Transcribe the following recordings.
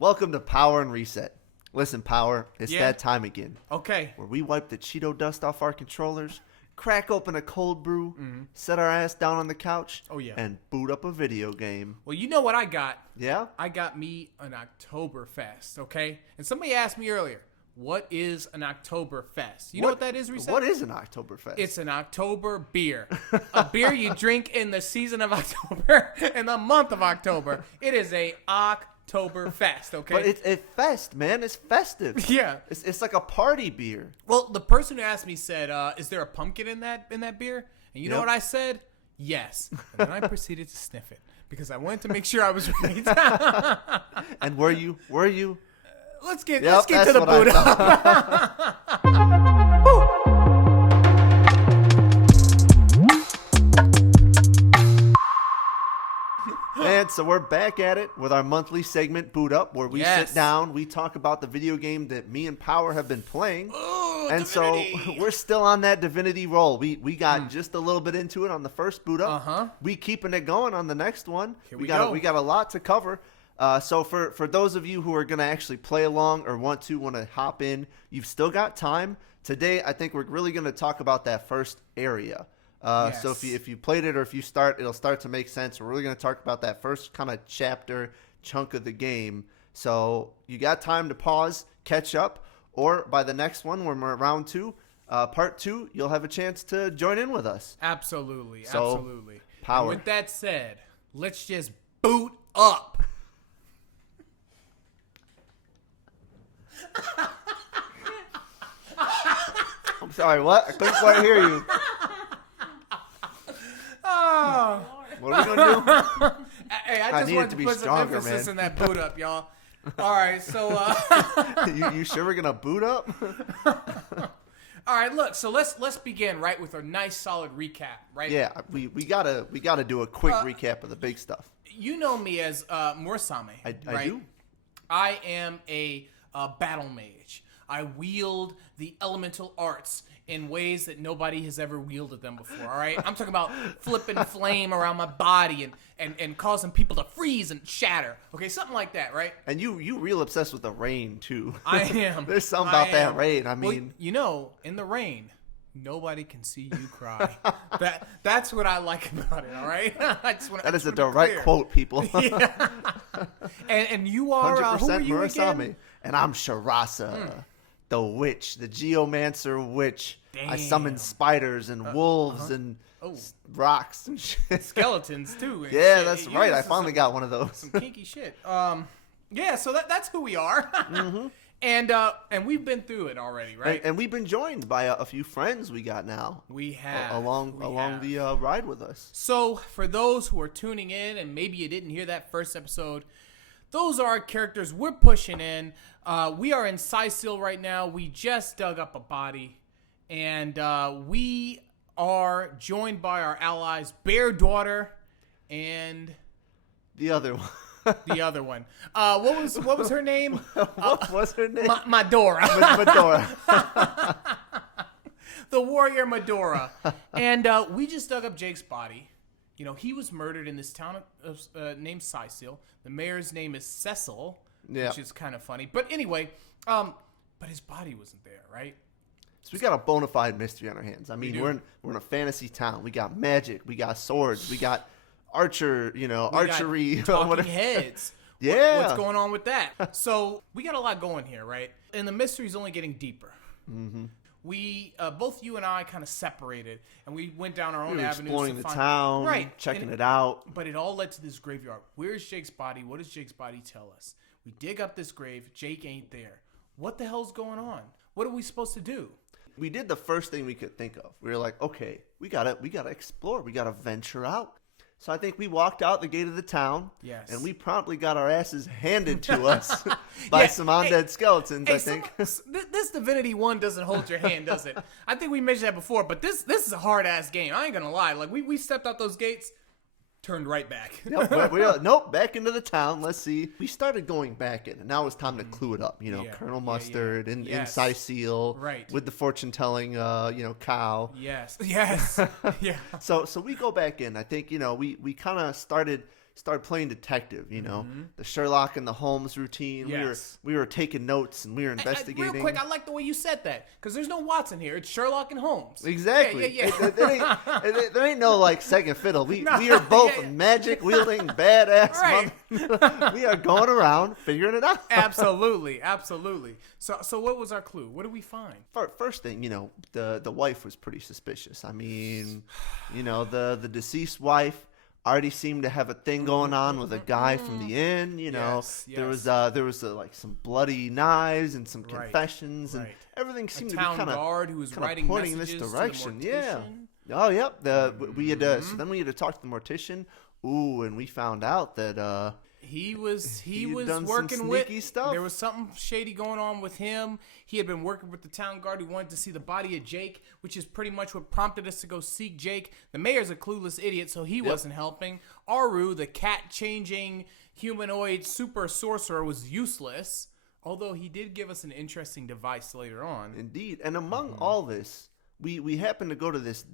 Welcome to Power and Reset. Listen, Power, it's Yeah. that time again. Okay. Where we wipe the Cheeto dust off our controllers, crack open a cold brew, set our ass down on the couch, Oh, yeah. and boot up a video game. Well, you know what I got? Yeah? I got me an Oktoberfest, okay? And somebody asked me earlier, what is an Oktoberfest? You know what that is, Reset? What is an Oktoberfest? It's an October beer. A beer you drink in the season of October, in the month of October. It is a Oktoberfest, okay? But it's fest, man. It's festive. Yeah. It's like a party beer. Well, the person who asked me said, is there a pumpkin in that beer? And you know Yep. what I said? Yes. And then I proceeded to sniff it because I wanted to make sure I was right. And were you? Let's get Yep, to that's the what I boot up. And so we're back at it with our monthly segment, Boot Up, where we Yes. sit down, we talk about the video game that me and Power have been playing. And Divinity. so we're still on that Divinity roll. We got just a little bit into it on the first Boot Up. Uh-huh. We keeping it going on the next one. Here we go. We got a lot to cover. So for those of you who are going to actually play along or want to hop in, you've still got time. Today, I think we're really going to talk about that first area. So Yes. if you played it or if you start, it'll start to make sense. We're really going to talk about that first kind of chapter chunk of the game. So you got time to pause, catch up, or by the next one when we're at round 2, part 2, you'll have a chance to join in with us. Absolutely. So, Absolutely. Power. And with that said, let's just boot up. I'm sorry, what? I couldn't quite hear you. Oh. What are we going to do? Hey, I I just need it wanted to to be put some stronger, emphasis man. in that boot up, y'all. All right, so You sure we're going to boot up? all right, look, so let's begin right with a nice solid recap, right? Yeah, we gotta do a quick recap of the big stuff. You know me as Mursame, I right? do. I am a battle mage. I wield the elemental arts in ways that nobody has ever wielded them before, all right? I'm talking about flipping flame around my body and causing people to freeze and shatter. Okay, something like that, right? And you real obsessed with the rain too. I am. There's something about I that am. rain. I Well, mean, you know, in the rain, nobody can see you cry. That's what I like about it, all right? I just wanna, that is a just wanna be direct clear. quote, people. Yeah. And you are, who are 100% you Murasame. again? And I'm Sharasa, the witch, the geomancer witch. I summon Damn. spiders and wolves and rocks and shit. Skeletons, too. and Yeah, shit. that's You right. I listen to finally got one of those. some kinky shit. Yeah, so that's who we are. And we've been through it already, right? And we've been joined by a few friends we got now We have. along the ride with us. So, for those who are tuning in and maybe you didn't hear that first episode, those are our characters we're pushing in. We are in Sicil right now. We just dug up a body. And we are joined by our allies, Bear Daughter and The other one. the other one. What was her name? What was her name? Madora. Medora. The warrior Medora. And we just dug up Jake's body. You know, he was murdered in this town named Sicil. The mayor's name is Cecil, Yeah. which is kind of funny. But anyway, but his body wasn't there, right? So we got a bona fide mystery on our hands. I mean, do. we're in a fantasy town. We got magic. We got swords. We got archery. We Talking got talking heads. Yeah. What's going on with that? So we got a lot going here, right? And the mystery's only getting deeper. Mm-hmm. We, both you and I, kind of separated, and we went down our own We were avenues. exploring to the find, town, right? checking And it out. But it all led to this graveyard. Where's Jake's body? What does Jake's body tell us? We dig up this grave. Jake ain't there. What the hell's going on? What are we supposed to do? We did the first thing we could think of. We were like, okay, we gotta explore. We gotta venture out. So I think we walked out the gate of the town. Yes. And we promptly got our asses handed to us by some undead skeletons, I think. This Divinity 1 doesn't hold your hand, does it? I think we mentioned that before, but this is a hard-ass game. I ain't gonna lie. Like, we stepped out those gates, turned right back. Nope, back into the town. Let's see. We started going back in, and now it's time to clue it up. Yeah. Colonel Mustard in Yes. Sicil, Right. with the fortune-telling, cow. Yes. Yeah. So we go back in. I think, we kind of started started playing detective. You know, Mm-hmm. the Sherlock and the Holmes routine. Yes. We were taking notes and we were investigating. Real quick, I like the way you said that because there's no Watson here. It's Sherlock and Holmes. Exactly. Yeah. There ain't no like second fiddle. We are both magic wielding badass. Right. We are going around figuring it out. Absolutely. So what was our clue? What did we find? First thing, you know, the wife was pretty suspicious. I mean, you know, the deceased wife already seemed to have a thing going on with a guy from the inn. You know, Yes. there was like some bloody knives and some Right, confessions, and right. everything seemed A to be town kind guard who was of writing pointing this messages direction. to the Yeah. mortician. Oh, yep. We had so then we had to talk to the mortician. Ooh, and we found out that He was had done some working with sneaky stuff. There was something shady going on with him. He had been working with the town guard who wanted to see the body of Jake, which is pretty much what prompted us to go seek Jake. The mayor's a clueless idiot, so he wasn't helping. Aru, the cat-changing humanoid super sorcerer, was useless, although he did give us an interesting device later on. Indeed. And among all this, we happened to go to this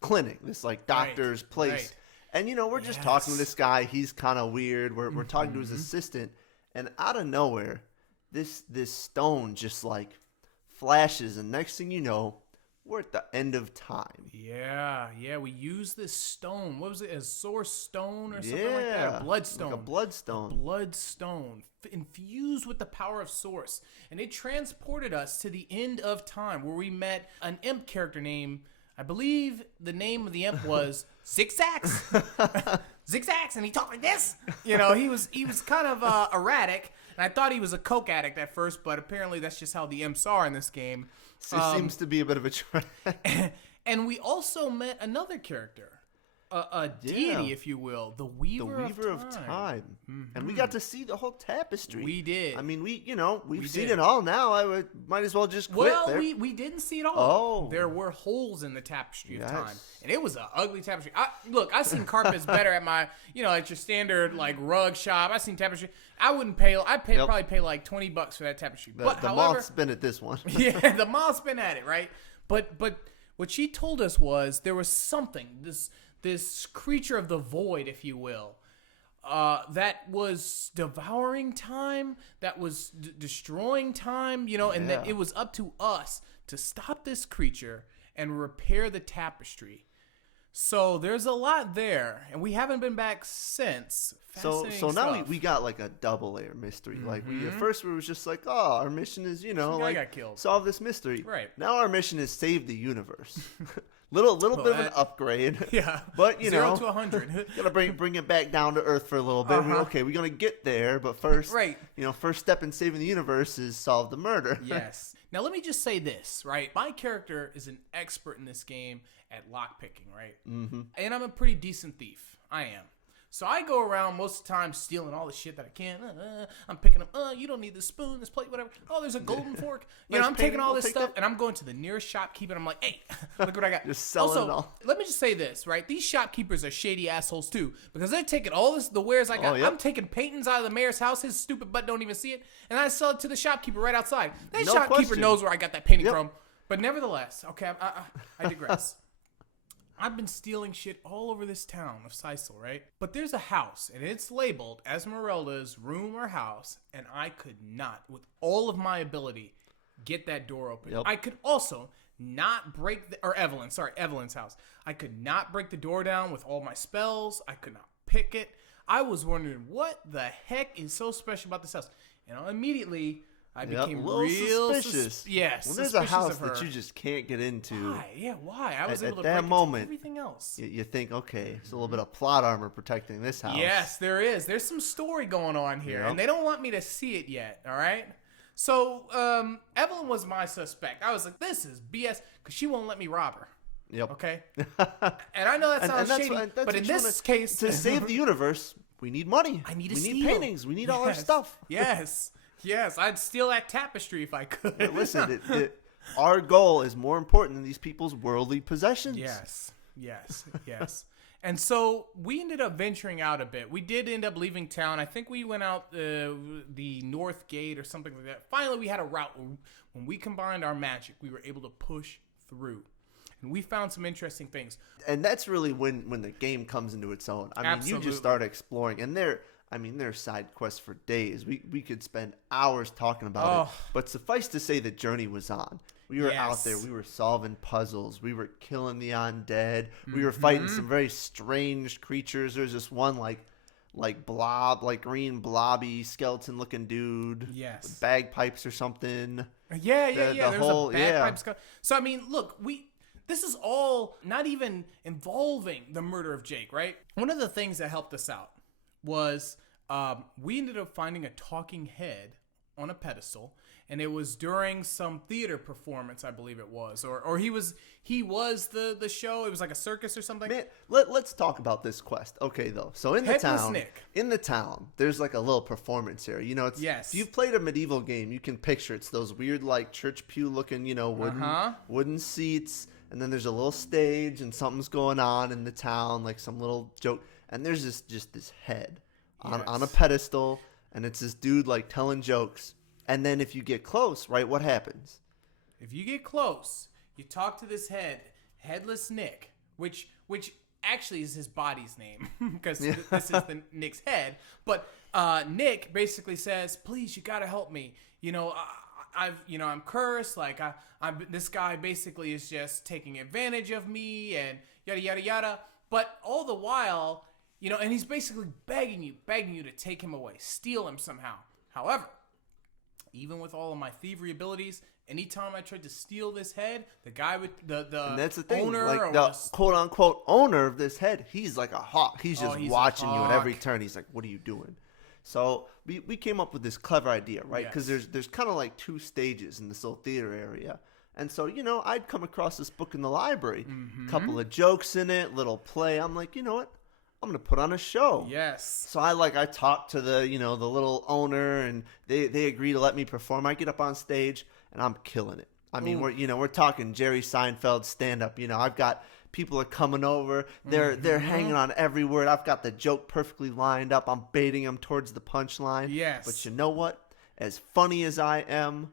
clinic, this like doctor's place. right. And you know, we're just talking to this guy. He's kind of weird. We're talking to his assistant, and out of nowhere, this stone just like flashes, and next thing you know, we're at the end of time. Yeah, we used this stone. What was it? A source stone or something like that? A bloodstone. Like a bloodstone. Bloodstone infused with the power of source, and it transported us to the end of time, where we met an imp character named, I believe the name of the imp was Zigzags. Zigzags, and he talked like this. You know, he was kind of erratic, and I thought he was a coke addict at first, but apparently that's just how the imps are in this game. It seems to be a bit of a trend. And we also met another character, a deity, if you will, the Weaver of Time. Mm-hmm. And we got to see the whole tapestry. We did. I mean, we've seen it all now. Might as well just quit there. We didn't see it all. Oh. There were holes in the tapestry of Yes. time. And it was an ugly tapestry. I seen carpets better at my, at your standard, like, rug shop. I seen tapestry. I'd probably pay like $20 for that tapestry. The moth's been at this one. Yeah, the moth's been at it, right? But what she told us was there was something, this creature of the void, if you will, that was devouring time, that was destroying time, and that it was up to us to stop this creature and repair the tapestry. So there's a lot there, and we haven't been back since. So now we got like a double layer mystery. Mm-hmm. Like at first we was just like, oh, our mission is guy got killed. Solve this mystery. Right. Now our mission is save the universe. little bit of an upgrade. Yeah. But 0 to 100. Gotta bring it back down to earth for a little bit. We're gonna get there, but first, right. First step in saving the universe is solve the murder. Yes. Now let me just say this, right? My character is an expert in this game at lockpicking, right? Mm-hmm. And I'm a pretty decent thief. I am. So I go around most of the time stealing all the shit that I can. I'm picking up, you don't need this spoon, this plate, whatever. Oh, there's a golden fork. I'm taking all this stuff, and I'm going to the nearest shopkeeper, and I'm like, hey, look what I got. Just selling it all. Let me just say this, right? These shopkeepers are shady assholes, too, because they're taking all the wares I got. Oh, yep. I'm taking paintings out of the mayor's house. His stupid butt don't even see it, and I sell it to the shopkeeper right outside. That No shopkeeper question. knows where I got that painting Yep. from. But nevertheless, okay, I digress. I've been stealing shit all over this town of Sisal, right? But there's a house, and it's labeled Esmeralda's room or house, and I could not, with all of my ability, get that door open. Yep. I could also not break Evelyn's house. I could not break the door down with all my spells. I could not pick it. I was wondering what the heck is so special about this house. And immediately I became real suspicious. Yes, when there's a suspicious house of her. that you just can't get into. Why? Yeah, why? I was At able to that break moment, into everything else. You think, okay, it's a little bit of plot armor protecting this house. Yes, there is. There's some story going on here, Yep. and they don't want me to see it yet, all right? So, Evelyn was my suspect. I was like, this is BS, because she won't let me rob her. Yep. Okay? And I know that sounds shady, but in this case... To save the universe, we need money. I need to We steal. need paintings. We need all our stuff. Yes, I'd steal that tapestry if I could. But listen, our goal is more important than these people's worldly possessions. Yes. And so we ended up venturing out a bit. We did end up leaving town. I think we went out the north gate or something like that. Finally, we had a route. When we combined our magic, we were able to push through. and we found some interesting things. And that's really when the game comes into its own. I mean, Absolutely. you just start exploring, and there's side quests for days. We could spend hours talking about it. But suffice to say, the journey was on. We were out there. We were solving puzzles. We were killing the undead. We were fighting some very strange creatures. There's this one green blobby skeleton looking dude. Yes. With bagpipes or something. Yeah. There's whole, a bagpipes. So I mean, look, this is all not even involving the murder of Jake, right? One of the things that helped us out was we ended up finding a talking head on a pedestal, and it was during some theater performance, I believe it was, or he was the show. It was like a circus or something. Man, let's talk about this quest. Okay, though. So in the town, there's like a little performance area. You know, if you've played a medieval game, you can picture it's those weird like church pew looking, wooden seats, and then there's a little stage and something's going on in the town, like some little joke, and there's this head on a pedestal, and it's this dude like telling jokes. And then if you get close, right, what happens? If you get close, you talk to this Headless Nick, which actually is his body's name because this is Nick's head. But Nick basically says, "Please, you gotta help me. I'm cursed. Like this guy basically is just taking advantage of me and yada yada yada." But all the while, and he's basically begging you to take him away, steal him somehow. However, even with all of my thievery abilities, anytime I tried to steal this head, the guy with the and that's the thing, owner, like the quote unquote owner of this head, he's like a hawk. He's just watching you at every turn. He's like, "What are you doing?" So we came up with this clever idea, right? Because there's kind of like two stages in this little theater area. And so, I'd come across this book in the library, couple of jokes in it, little play. I'm like, you know what? I'm going to put on a show. Yes. So I talked to the little owner, and they agree to let me perform. I get up on stage and I'm killing it. I mean, we're talking Jerry Seinfeld stand up. I've got people are coming over. They're hanging on every word. I've got the joke perfectly lined up. I'm baiting them towards the punchline. Yes. But you know what? As funny as I am,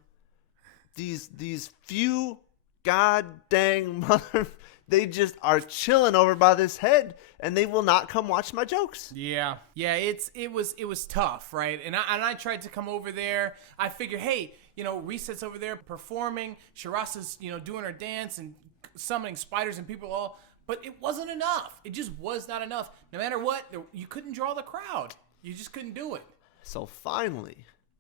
these few god dang mother they just are chilling over by this head, and they will not come watch my jokes. Yeah. It was tough, right? And I tried to come over there. I figured, hey, Reset's over there performing. Shirasa's doing her dance and summoning spiders and people all. But it wasn't enough. It just was not enough. No matter what, you couldn't draw the crowd. You just couldn't do it. So finally,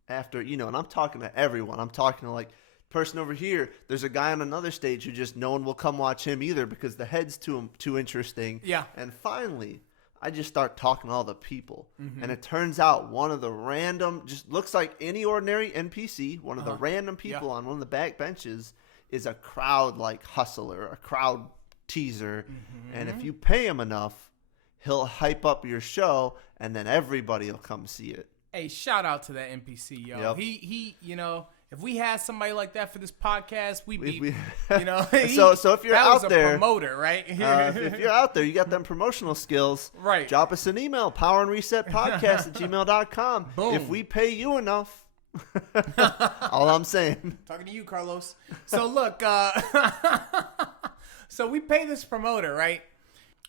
after and I'm talking to everyone. I'm talking to like. Person over here, there's a guy on another stage who just no one will come watch him either because the head's too interesting. Yeah. And finally, I just start talking to all the people. And it turns out one of the random, just looks like any ordinary NPC, one of the random people on one of the back benches is a crowd like hustler, a crowd teaser. And if you pay him enough, he'll hype up your show and then everybody will come see it. Hey, shout out to that NPC, yo. Yep. He if we had somebody like that for this podcast, we'd be, So if you're out there, a promoter, right? If you're out there, you got them promotional skills, right? Drop us an email, powerandresetpodcast@gmail.com. Boom. If we pay you enough, all I'm saying. Talking to you, Carlos. So look, so we pay this promoter, right?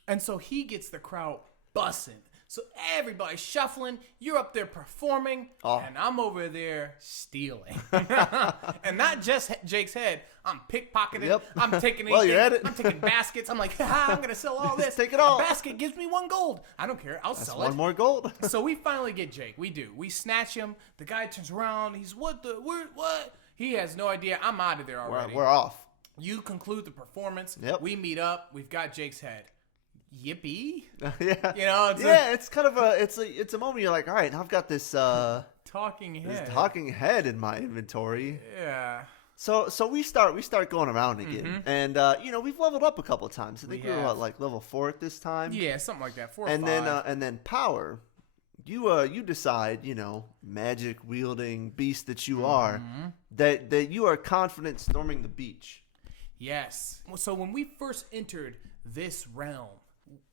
And so he gets the crowd bussing. So everybody's shuffling, you're up there performing, and I'm over there stealing. And not just Jake's head, I'm pickpocketing, Yep. I'm taking anything, Well, you're at it. I'm taking baskets, I'm like, I'm going to sell all this. Take it all. A basket gives me 1 gold. I don't care, I'll sell it. One more gold. So we finally get Jake, we do. We snatch him, the guy turns around, he's, what? He has no idea, I'm out of there already. We're off. You conclude the performance, Yep. We meet up, we've got Jake's head. Yippee! Yeah, it's kind of it's a moment you're like, all right, I've got this talking head in my inventory. Yeah. So we start going around again, and we've leveled up a couple of times. I think we were like level 4 at this time. Yeah, something like that. 4 or 5. And then power. You decide, magic wielding beast that you are, that you are confident storming the beach. Yes. So when we first entered this realm,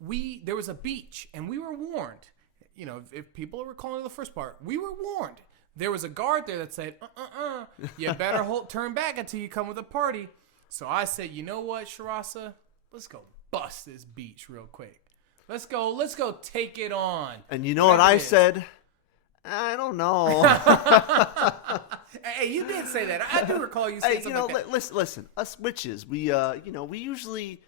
there was a beach, and we were warned. If people are recalling the first part, we were warned. There was a guard there that said, you better turn back until you come with a party. So I said, you know what, Shirasa? Let's go bust this beach real quick. Let's go take it on. And you know what I said? I don't know. Hey, you did say that. I do recall you saying something like that. Listen, us witches, we usually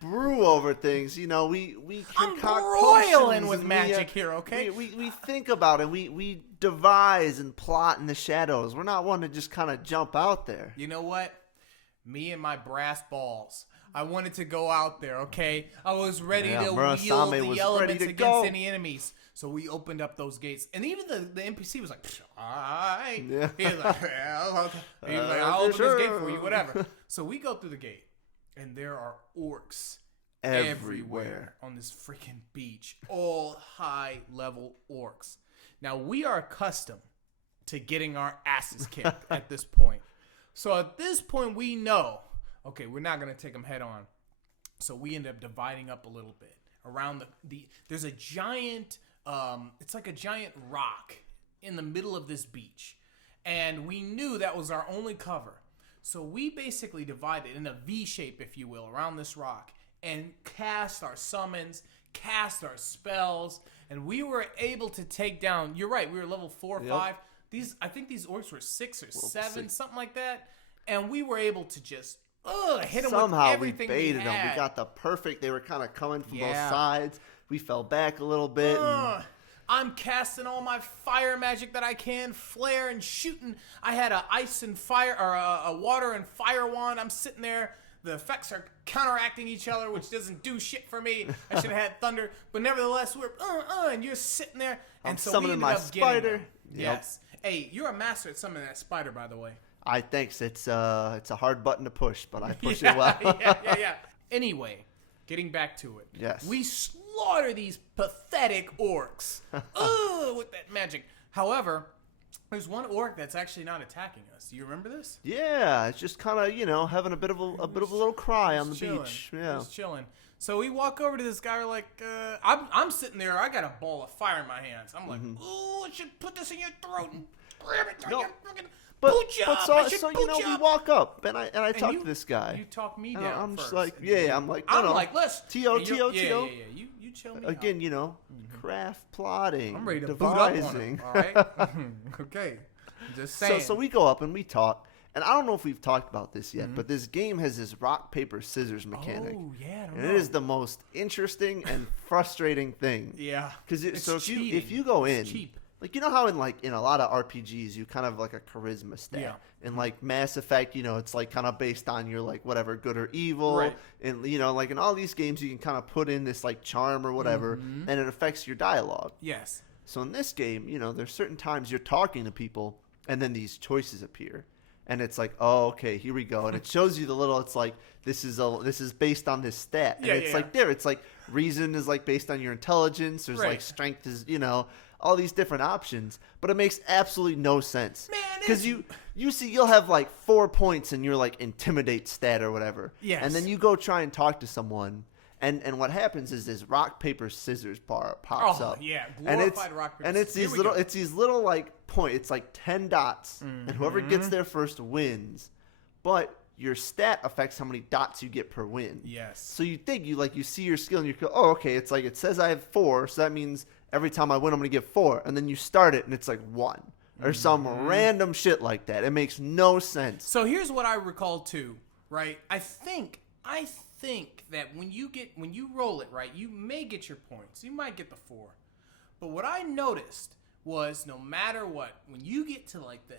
brew over things. We I'm concoct broiling with and magic here, okay? We think about it. We devise and plot in the shadows. We're not one to just kind of jump out there. You know what? Me and my brass balls. I wanted to go out there, okay? I was ready to wield the elements against any enemies. So we opened up those gates. And even the NPC was like, all right. Yeah. He was like, I'll open this gate for you, whatever. So we go through the gate. And there are orcs everywhere on this freaking beach. All high-level orcs. Now, we are accustomed to getting our asses kicked at this point. So at this point, we know, okay, we're not going to take them head on. So we end up dividing up a little bit. Around there's a giant, it's like a giant rock in the middle of this beach. And we knew that was our only cover. So we basically divided in a V shape, if you will, around this rock and cast our summons, cast our spells, and we were able to take down, you're right, we were level 4 or 5. I think these orcs were 6 or 7, something like that. And we were able to just hit them with everything we baited them. We got the perfect, they were kind of coming from both sides. We fell back a little bit. I'm casting all my fire magic that I can, flare and shooting. I had a ice and fire, or a water and fire wand. I'm sitting there. The effects are counteracting each other, which doesn't do shit for me. I should have had thunder, but nevertheless, we're and you're sitting there, and I'm so summoning we my ended up spider. getting them. Yes. Hey, you're a master at summoning that spider, by the way. Thanks. It's a hard button to push, but I push it well. yeah. Anyway, getting back to it. Yes. We slaughter these pathetic orcs. With that magic. However, there's one orc that's actually not attacking us. Do you remember this? Yeah, it's just kind of, having a bit of a little cry on the beach. Yeah. Just chilling. So we walk over to this guy. We're like, I'm sitting there. I got a ball of fire in my hands. I'm like, ooh, I should put this in your throat and grab it. No. But we walk up and I talk to this guy. You talk me and down. I'm first. just like, I'm like, let's T.O. Yeah. You chill me again, out. craft plotting. I'm ready to devising. boot up on him, all right? Okay. Just saying. So we go up and we talk. And I don't know if we've talked about this yet, but this game has this rock, paper, scissors mechanic. Oh, yeah. And it is the most interesting and frustrating thing. Yeah. Because if you go in, like, you know how in a lot of RPGs you kind of like a charisma stat. Yeah. In like Mass Effect, it's like kind of based on your like whatever good or evil. Right. And like in all these games you can kind of put in this like charm or whatever, and it affects your dialogue. Yes. So in this game, there's certain times you're talking to people and then these choices appear. And it's like, oh, okay, here we go. And it shows you it's like, this is based on this stat. And it's like reason is like based on your intelligence. There's like strength is, all these different options. But it makes absolutely no sense. Because you'll have like 4 points in your like intimidate stat or whatever. Yes. And then you go try and talk to someone. And what happens is this rock, paper, scissors bar pops up. Oh, yeah. Glorified rock, paper, scissors. And it's these little like it's like 10 dots. And whoever gets there first wins. But your stat affects how many dots you get per win. Yes. So you think you see your skill and you go, oh, okay, it's like it says I have 4, so that means every time I win I'm gonna get 4. And then you start it and it's like 1. Or some random shit like that. It makes no sense. So here's what I recall too, right? I think that when you roll it right, you may get your points. You might get the 4. But what I noticed was no matter what, when you get to like the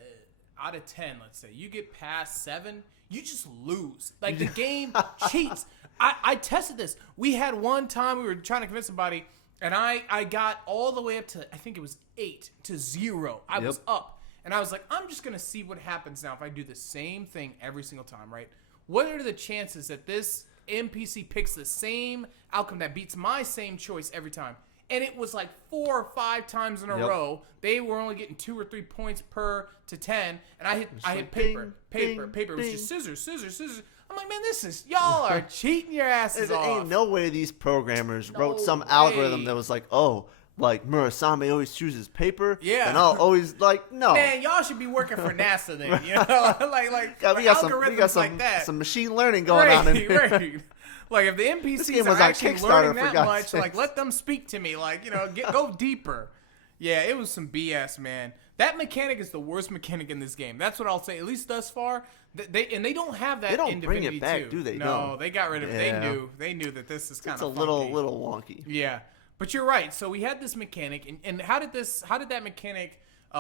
out of 10, let's say, you get past 7, you just lose. Like the game cheats. I tested this. We had one time we were trying to convince somebody, and I got all the way up to, I think it was 8 to 0. I was up. And I was like, I'm just going to see what happens now if I do the same thing every single time, right? What are the chances that this NPC picks the same outcome that beats my same choice every time? And it was like 4 or 5 times in a row. They were only getting 2 or 3 points per to 10, and I hit paper. It was just scissors. I'm like, man, y'all are cheating your asses off. Ain't no way these programmers wrote some algorithm that was like, oh, like Murasame always chooses paper. Yeah. And I'll always like, no. Man, y'all should be working for NASA then. You know, like Yeah, we got algorithms some, like that. some machine learning going on in here. Right. Like if the game NPCs was are on actually Kickstarter, learning for that God's much, sakes. like let them speak to me. Like, you know, go deeper. Yeah, it was some BS, man. That mechanic is the worst mechanic in this game. That's what I'll say. At least thus far, they don't have that. They don't in bring Divinity it back, 2. do they? No, No. they got rid of it. Yeah. They knew that this is kind It's of a little wonky. Yeah, but you're right. So we had this mechanic, and how did that mechanic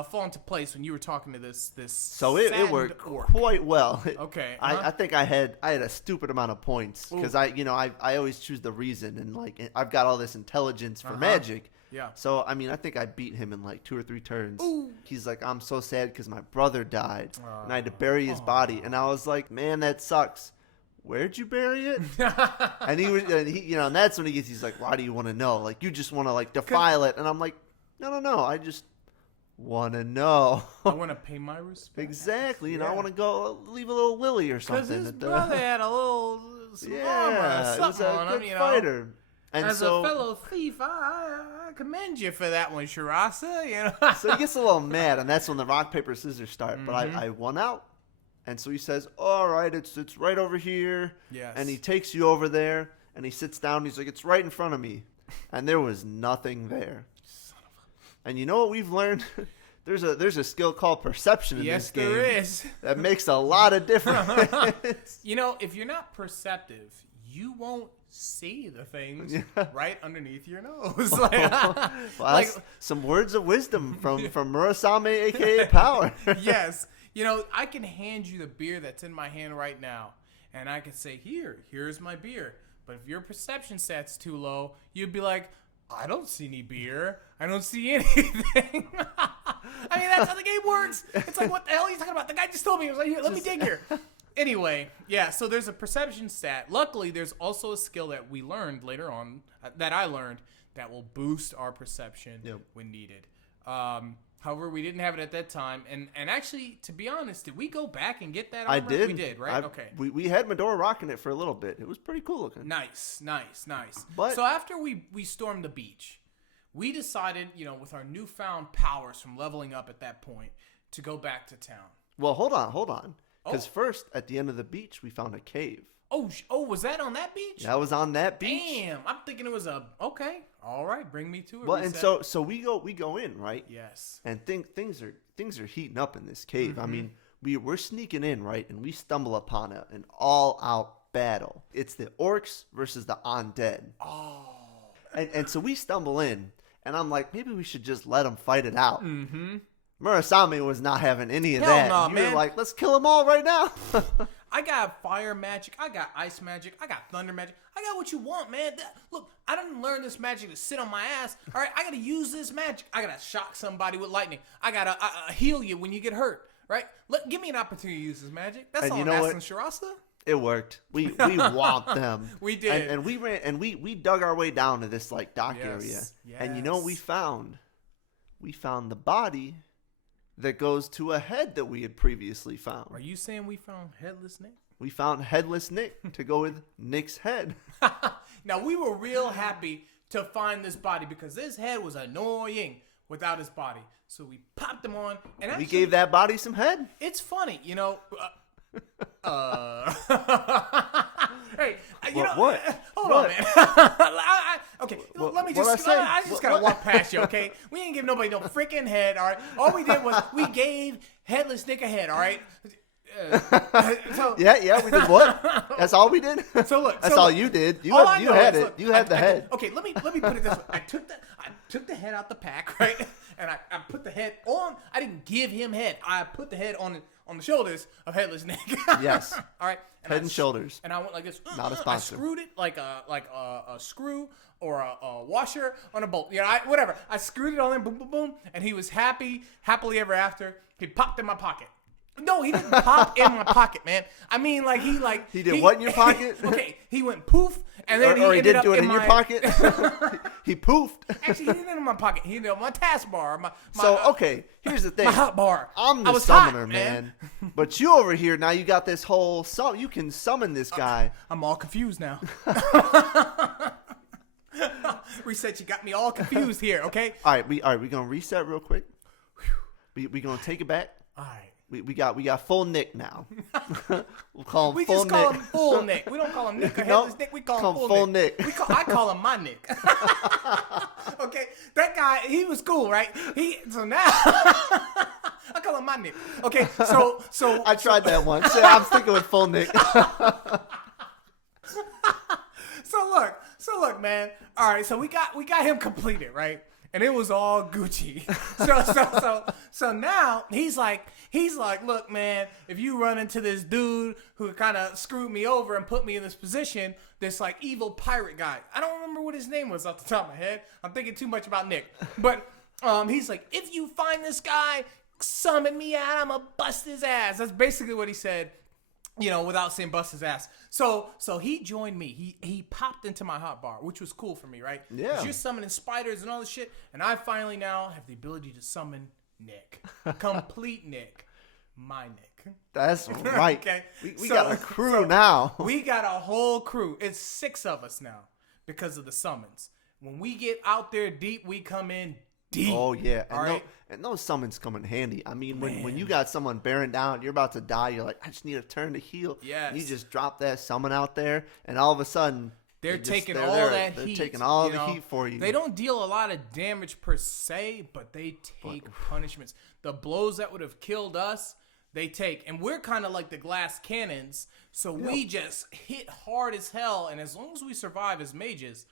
fall into place when you were talking to this? So it worked quite well. Okay, I think I had a stupid amount of points because I always choose the reason, and like I've got all this intelligence for magic. Yeah. So I mean I think I beat him in like 2 or 3 turns. Ooh. He's like, I'm so sad because my brother died and I had to bury his body, and I was like, man, that sucks. Where'd you bury it? and he and that's when he's like, why do you want to know? Like you just want to like defile it, and I'm like, no, I just want to know. I want to pay my respects. Exactly. I want to go leave a little lily or something. Because his brother had a little armor or something on him, you know. Fighter. And as so, a fellow thief, I commend you for that one, Shirasa. You know. So he gets a little mad, and that's when the rock paper scissors start. But I won out, and so he says, "All right, it's right over here." Yes. And he takes you over there, and he sits down. And he's like, "It's right in front of me," and there was nothing there. Son of a... And you know what we've learned? There's a skill called perception in this game. Yes, there is. That makes a lot of difference. You know, if you're not perceptive, you won't see the things right underneath your nose. Well, that's some words of wisdom from Murasame, aka Power. Yes. You know, I can hand you the beer that's in my hand right now, and I can say, here's my beer. But if your perception set's too low, you'd be like, I don't see any beer. I don't see anything. I mean, that's how the game works. It's like, what the hell are you talking about? The guy just told me. He was like, here, let me dig here. Anyway, yeah, so there's a perception stat. Luckily, there's also a skill that we learned later on, that I learned, that will boost our perception when needed. However, we didn't have it at that time. And actually, to be honest, did we go back and get that armor? I did. We did, right? Okay. We had Medora rocking it for a little bit. It was pretty cool looking. Nice. But, so after we stormed the beach, we decided, with our newfound powers from leveling up at that point, to go back to town. Well, hold on. Because first, at the end of the beach, we found a cave. Oh, was that on that beach? That was on that beach. Damn, I'm thinking it was okay. All right, bring me to it. Well, and so we go in, right? Yes. And things are heating up in this cave. I mean, we're sneaking in, right? And we stumble upon an all-out battle. It's the orcs versus the undead. Oh. And so we stumble in, and I'm like, maybe we should just let them fight it out. Mm-hmm. Murasame was not having any of Hell that. no, You man. were like, let's kill them all right now. I got fire magic. I got ice magic. I got thunder magic. I got what you want, man. Look, I didn't learn this magic to sit on my ass. All right, I got to use this magic. I got to shock somebody with lightning. I got to heal you when you get hurt, right? Give me an opportunity to use this magic. That's And all you I'm know asking, Shirasa. It worked. We whomped them. We did. And we ran, and we dug our way down to this like dock area. Yes. And you know what we found? We found the body that goes to a head that we had previously found. Are you saying we found Headless Nick? We found Headless Nick to go with Nick's head. Now, we were real happy to find this body because this head was annoying without his body. So we popped him on. And We gave that body some head. It's funny, Hey, What? Hold What? on, man. Okay, let me what'd I just. say? I just gotta walk past you, okay? We ain't give nobody no freaking head, all right? All we did was we gave Headless Nick a head, all right? Yeah, we did what? That's all we did? So look, That's all you did. You all I know had is, it. look, You had the head. Okay, let me put it this way. I took the head out the pack, right? And I put the head on. I didn't give him head. I put the head on the shoulders of Headless Nick. Yes. All right. Head and shoulders. And I went like this. Not a sponsor. I screwed it like a screw or a washer on a bolt. Whatever. I screwed it on there. Boom, boom, boom. And he was happily ever after. He popped in my pocket. No, he didn't pop in my pocket, man. I mean, He did what in your pocket? Okay, he went poof, and then or he he ended didn't up do it in your my pocket. He poofed. Actually, he didn't in my pocket. He did my taskbar. Okay, here's the thing. My hot bar. I'm I the was summoner, hot, man. But you over here now, you got this whole you can summon this guy. I'm all confused now. Reset, you got me all confused here, okay? All right, we gonna reset real quick. We gonna take it back. All right. We got full Nick now. We'll call him We full just call Nick. him Full Nick. We don't call him Nick or Nope. Headless Nick. We call him Full Nick. I call him my Nick. Okay, that guy, he was cool, right? So now I call him my Nick. Okay, so I tried that once. Yeah, I'm sticking with full Nick. So look, man. All right, so we got him completed, right? And it was all Gucci. So now he's like, look, man, if you run into this dude who kind of screwed me over and put me in this position, this like evil pirate guy. I don't remember what his name was off the top of my head. I'm thinking too much about Nick. But he's like, if you find this guy, summon me out, I'm gonna bust his ass. That's basically what he said. Without saying bust his ass. So he joined me. He popped into my hot bar, which was cool for me, right? Yeah. 'Cause you're summoning spiders and all this shit, and I finally now have the ability to summon Nick. Complete Nick. My Nick. That's right. Okay. We got a crew now. We got a whole crew. It's 6 of us now because of the summons. When we get out there deep, we come in deep. Oh yeah, and those summons come in handy. I mean, when you got someone bearing down, you're about to die. You're like, I just need a turn to heal. Yes. And you just drop that summon out there, and all of a sudden They're heat. taking They're all the heat for you. They don't deal a lot of damage per se, but they take punishments. The blows that would have killed us, they take. And we're kind of like the glass cannons, so we just hit hard as hell. And as long as we survive as mages,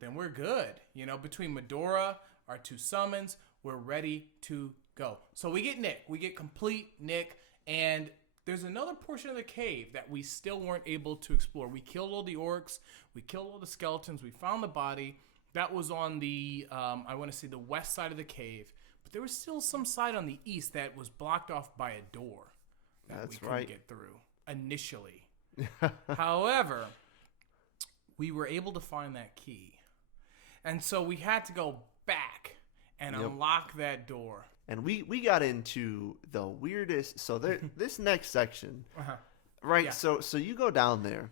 then we're good. Between Medora, our 2 summons, we're ready to go. So we get Nick. We get complete Nick. And there's another portion of the cave that we still weren't able to explore. We killed all the orcs. We killed all the skeletons. We found the body. That was on the, I want to say the west side of the cave. But there was still some side on the east that was blocked off by a door that we couldn't get through initially. However, we were able to find that key. And so we had to go back and unlock that door. And we got into the weirdest. So this next section, right? Yeah. So you go down there,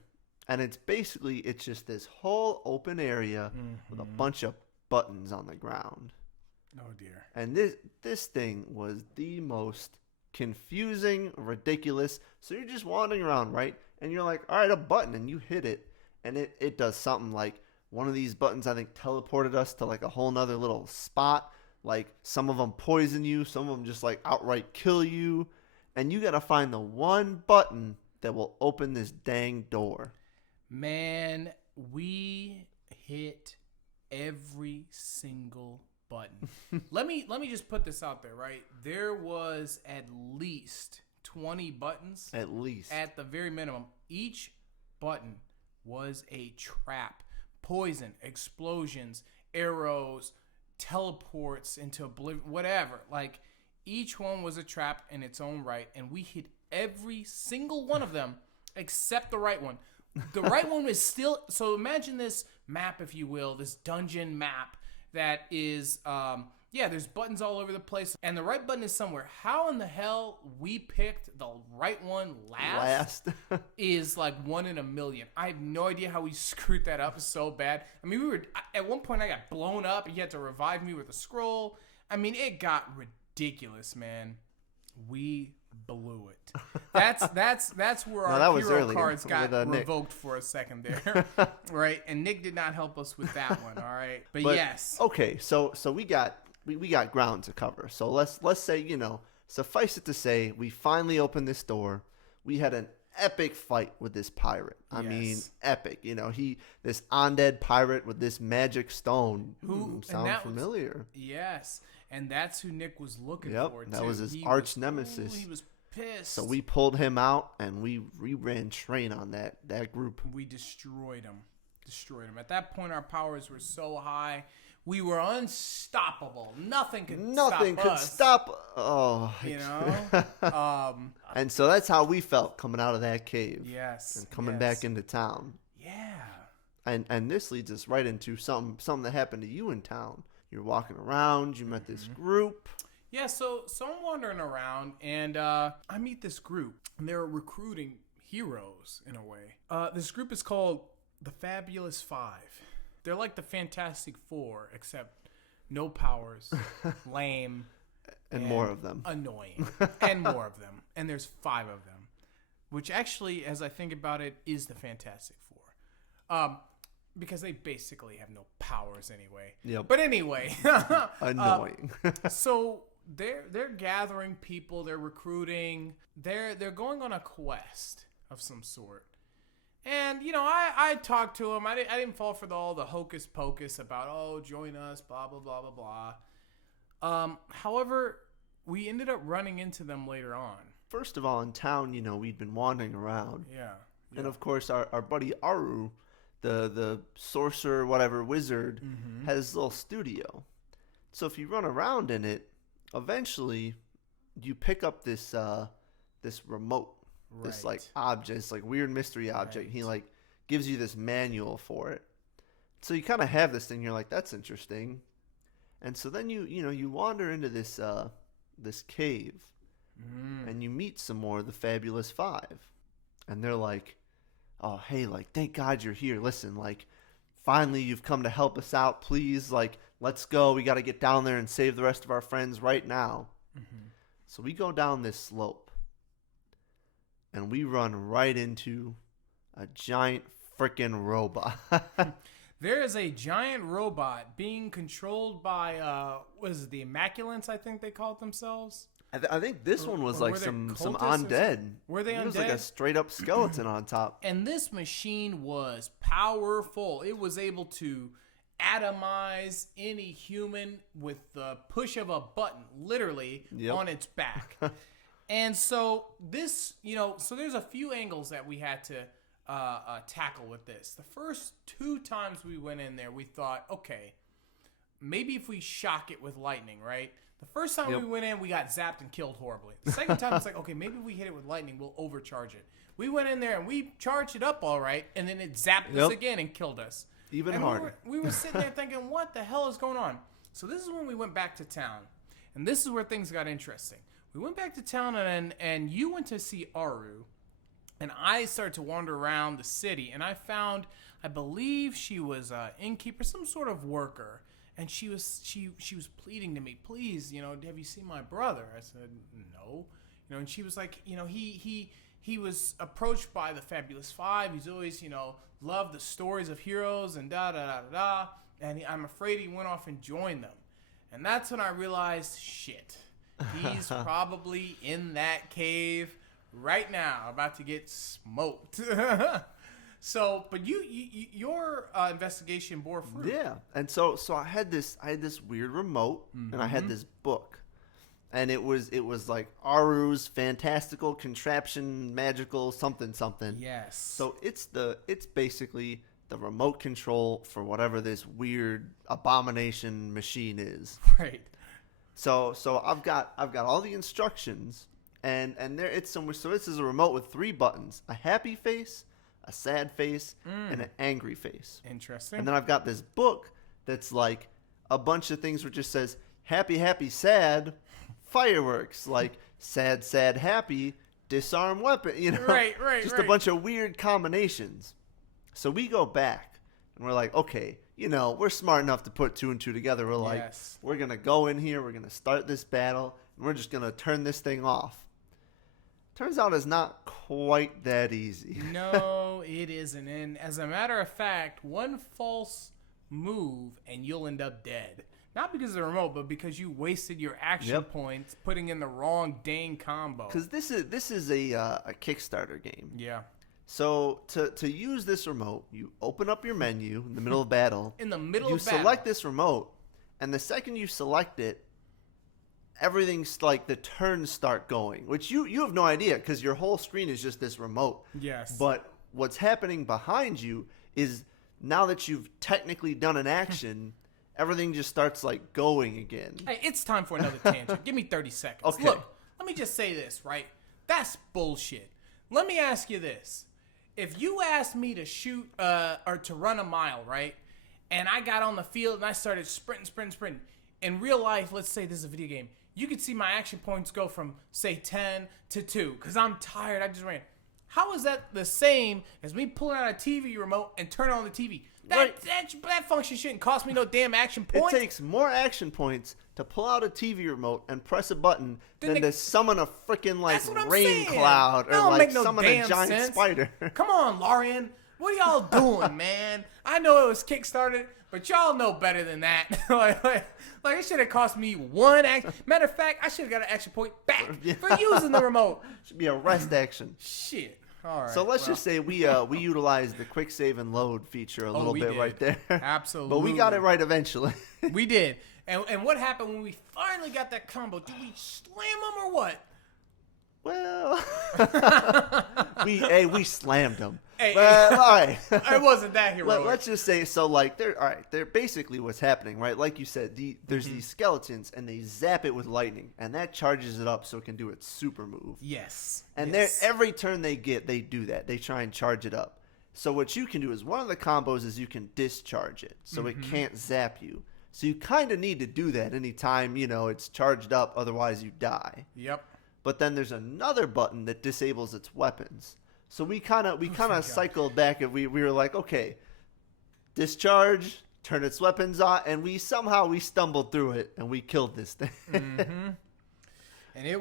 and it's just this whole open area with a bunch of buttons on the ground. Oh dear! And this thing was the most confusing, ridiculous. So you're just wandering around, right? And you're like, all right, a button, and you hit it, and it does something like. One of these buttons, I think, teleported us to like a whole nother little spot. Like some of them poison you, some of them just like outright kill you. And you got to find the one button that will open this dang door. Man, we hit every single button. Let me just put this out there, right? There was at least 20 buttons. At least. At the very minimum. Each button was a trap. Poison, explosions, arrows, teleports into oblivion, whatever. Like, each one was a trap in its own right, and we hit every single one of them except the right one. The right one is still... So imagine this map, if you will, this dungeon map that is... there's buttons all over the place, and the right button is somewhere. How in the hell we picked the right one last is like 1 in a million. I have no idea how we screwed that up so bad. I mean, at one point I got blown up, and you had to revive me with a scroll. I mean, it got ridiculous, man. We blew it. That's where our hero cards got revoked for a second there, right? And Nick did not help us with that one. All right, but yes. Okay, so we got ground to cover. So let's say, suffice it to say, we finally opened this door. We had an epic fight with this pirate. I mean, epic. This undead pirate with this magic stone. Who sound familiar? Yes, and that's who Nick was looking for. That was his arch nemesis. He was pissed. So we pulled him out, and we ran train on that group. We destroyed him. At that point, our powers were so high. We were unstoppable. Nothing could stop. Oh, and so that's how we felt coming out of that cave. Yes, and coming back into town. Yeah. And this leads us right into something that happened to you in town. You're walking around. You met this group. Yeah. So I'm wandering around, and I meet this group, and they're recruiting heroes in a way. This group is called the Fabulous Five. They're like the Fantastic Four, except no powers, lame, and more of them. annoying, and more of them. And there's 5 of them, which actually, as I think about it, is the Fantastic Four. Because they basically have no powers anyway. Yep. But anyway, Annoying. so they're gathering people, they're recruiting, they're going on a quest of some sort. And I talked to him. I didn't fall for all the hocus pocus about join us, blah blah blah blah blah. However, we ended up running into them later on. First of all, in town, we'd been wandering around. Yeah. And of course, our buddy Aru, the sorcerer, whatever wizard, has his little studio. So if you run around in it, eventually you pick up this remote, this like object, this like weird mystery object. Right. He like gives you this manual for it. So you kind of have this thing. You're like, that's interesting. And so then you wander into this cave, and you meet some more of the Fabulous Five, and they're like, oh, hey, like, thank God you're here. Listen, like, finally you've come to help us out. Please, like, let's go. We got to get down there and save the rest of our friends right now. So we go down this slope, and we run right into a giant freaking robot. There is a giant robot being controlled by, the Immaculants, I think they called themselves? I think this one was like some undead. Were they undead? It was like a straight up skeleton on top. And this machine was powerful. It was able to atomize any human with the push of a button, literally, on its back. And so this, so there's a few angles that we had to tackle with this. The first 2 times we went in there, we thought, okay, maybe if we shock it with lightning, right? The first time we went in, we got zapped and killed horribly. The second time, it's like, okay, maybe if we hit it with lightning, we'll overcharge it. We went in there and we charged it up all right, and then it zapped us again and killed us. Even harder. We were sitting there thinking, what the hell is going on? So this is when we went back to town, and this is where things got interesting. We went back to town, and you went to see Aru, and I started to wander around the city, and I found, I believe she was an innkeeper, some sort of worker. And she was pleading to me, please, have you seen my brother? I said, no. And she was like, he was approached by the Fabulous Five. He's always, loved the stories of heroes and da da da da da. And I'm afraid he went off and joined them. And that's when I realized, shit, he's probably in that cave right now, about to get smoked. So, but your investigation bore fruit. Yeah, and so I had this weird remote, and I had this book, and it was like Aru's fantastical contraption, magical something. Yes. So it's basically the remote control for whatever this weird abomination machine is. Right. So I've got all the instructions, and there it's somewhere. So this is a remote with 3 buttons: a happy face, a sad face, and an angry face. Interesting. And then I've got this book that's like a bunch of things where it just says happy, happy, sad, fireworks, like sad, sad, happy, disarm weapon, Right. Just a bunch of weird combinations. So we go back and we're like, okay, we're smart enough to put 2 and 2 together. We're like, we're going to go in here, we're going to start this battle, and we're just going to turn this thing off. Turns out it's not quite that easy. No, it isn't. And as a matter of fact, one false move and you'll end up dead. Not because of the remote, but because you wasted your action points putting in the wrong dang combo. Because this is a Kickstarter game. Yeah. So to use this remote, you open up your menu in the middle of battle. In the middle of battle. You select this remote, and the second you select it, everything's like the turns start going, which you have no idea because your whole screen is just this remote. Yes. But what's happening behind you is now that you've technically done an action, everything just starts like going again. Hey, it's time for another tangent. Give me 30 seconds. Okay. Look, let me just say this, right? That's bullshit. Let me ask you this. If you asked me to shoot or to run a mile, right? And I got on the field and I started sprinting. In real life, let's say this is a video game, you could see my action points go from, say, 10 to 2 because I'm tired. I just ran. How is that the same as me pulling out a TV remote and turning on the TV? That function shouldn't cost me no damn action points. It takes more action points to pull out a TV remote and press a button than to summon a freaking rain cloud or summon a giant spider. Come on, Larian. What are y'all doing, man? I know it was Kickstarted, but y'all know better than that. like it should have cost me one action. Matter of fact, I should have got an action point back for using the remote. Should be a rest action. Shit. All right. So let's just say we utilized the quick save and load feature a little bit right there. Absolutely. But we got it right eventually. We did. And what happened when we finally got that combo? Did we slam them or what? Well, we slammed them. Hey, all right. It wasn't that heroic. Let's just say they're basically what's happening, right? Like you said, there's these skeletons and they zap it with lightning, and that charges it up so it can do its super move. Yes. And every turn they get, they do that. They try and charge it up. So what you can do is one of the combos is you can discharge it, so it can't zap you. So you kind of need to do that anytime it's charged up, otherwise you die. Yep. But then there's another button that disables its weapons. So we kind of cycled back and we were like, okay, discharge, turn its weapons on, and we stumbled through it and we killed this thing. And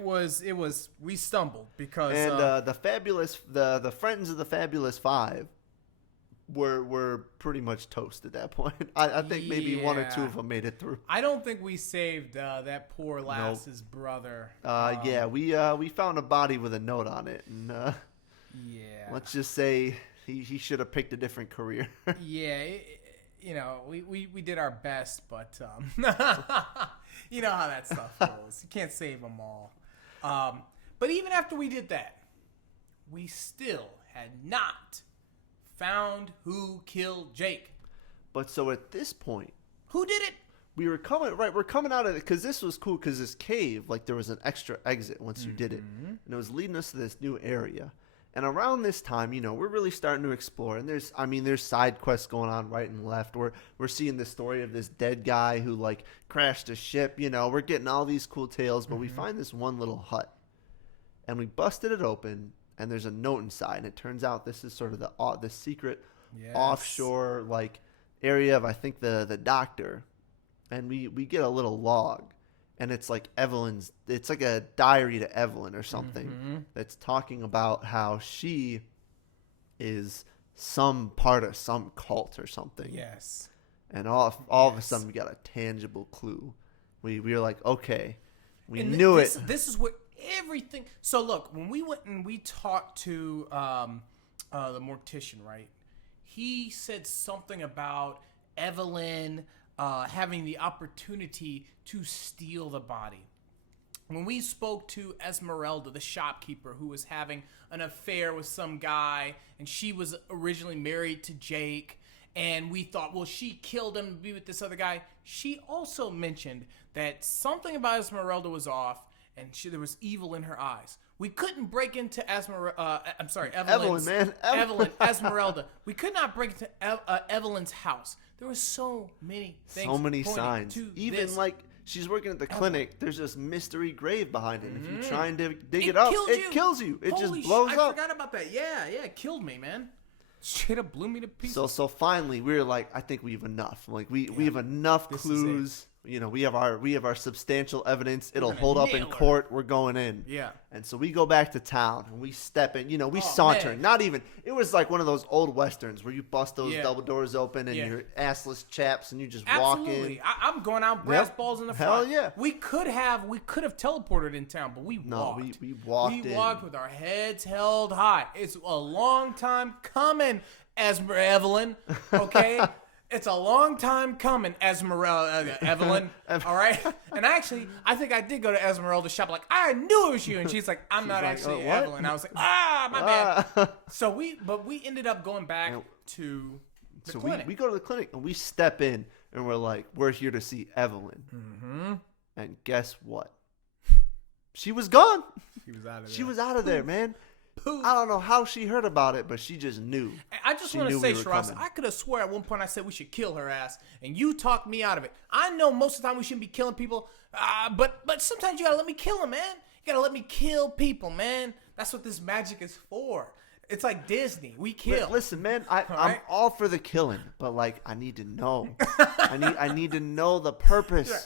we stumbled because the friends of the Fabulous Five were pretty much toast at that point. I think maybe one or two of them made it through. I don't think we saved that poor lass's brother. We found a body with a note on it, and let's just say he should have picked a different career. We did our best, but you know how that stuff goes. You can't save them all. But even after we did that, we still had not found who killed Jake. But so at this point, who did it? We're coming out of it because this was cool because this cave, there was an extra exit once you did it, and it was leading us to this new area. And around this time, we're really starting to explore, and there's side quests going on right and left. We're seeing the story of this dead guy who crashed a ship. We're getting all these cool tales, but we find this one little hut, and we busted it open. And there's a note inside, and it turns out this is sort of the secret offshore area of I think the doctor, and we get a little log, and it's Evelyn's. It's like a diary to Evelyn or something that's talking about how she is some part of some cult or something. Yes. And all of a sudden we got a tangible clue. We were like, okay, we knew it. This is what. Everything. So look, when we went and we talked to the mortician, right? He said something about Evelyn having the opportunity to steal the body. When we spoke to Esmeralda, the shopkeeper who was having an affair with some guy, and she was originally married to Jake, and we thought, well, she killed him to be with this other guy. She also mentioned that something about Esmeralda was off, and there was evil in her eyes. We couldn't break into Esmeralda. We could not break into Evelyn's house. There were so many things. So many signs. Even she's working at the clinic. There's this mystery grave behind it. If you try and dig it up, it kills you. It just blows up. I forgot about that. Yeah, it killed me, man. Straight up blew me to pieces. So finally, we were like, I think we have enough. We have enough clues. We have our substantial evidence. It'll hold up in court. We're going in. Yeah. And so we go back to town and we step in. We saunter. Man. Not even. It was like one of those old westerns where you bust those double doors open and you're assless chaps and you just walk in. Absolutely. I'm going out brass balls in the front. Hell yeah. We could have teleported in town, but we walked. No, we walked in. We walked with our heads held high. It's a long time coming, Evelyn. Okay. It's a long time coming, Evelyn. All right? And actually, I think I did go to Esmeralda's shop I knew it was you. And she's like, I'm not actually Evelyn. I was like, my bad. So we ended up going back to the clinic. We go to the clinic and we step in and we're like, we're here to see Evelyn. Mm-hmm. And guess what? She was gone. She was out of there. Man. I don't know how she heard about it, but she just knew. I just want to say, Shiraz, I could have swore at one point I said we should kill her ass, and you talked me out of it. I know most of the time we shouldn't be killing people, but sometimes you gotta let me kill them, man. You gotta let me kill people, man. That's what this magic is for. It's like Disney. We kill. Listen, man, I'm right? all for the killing, but like I need to know. I need to know the purpose. Yeah.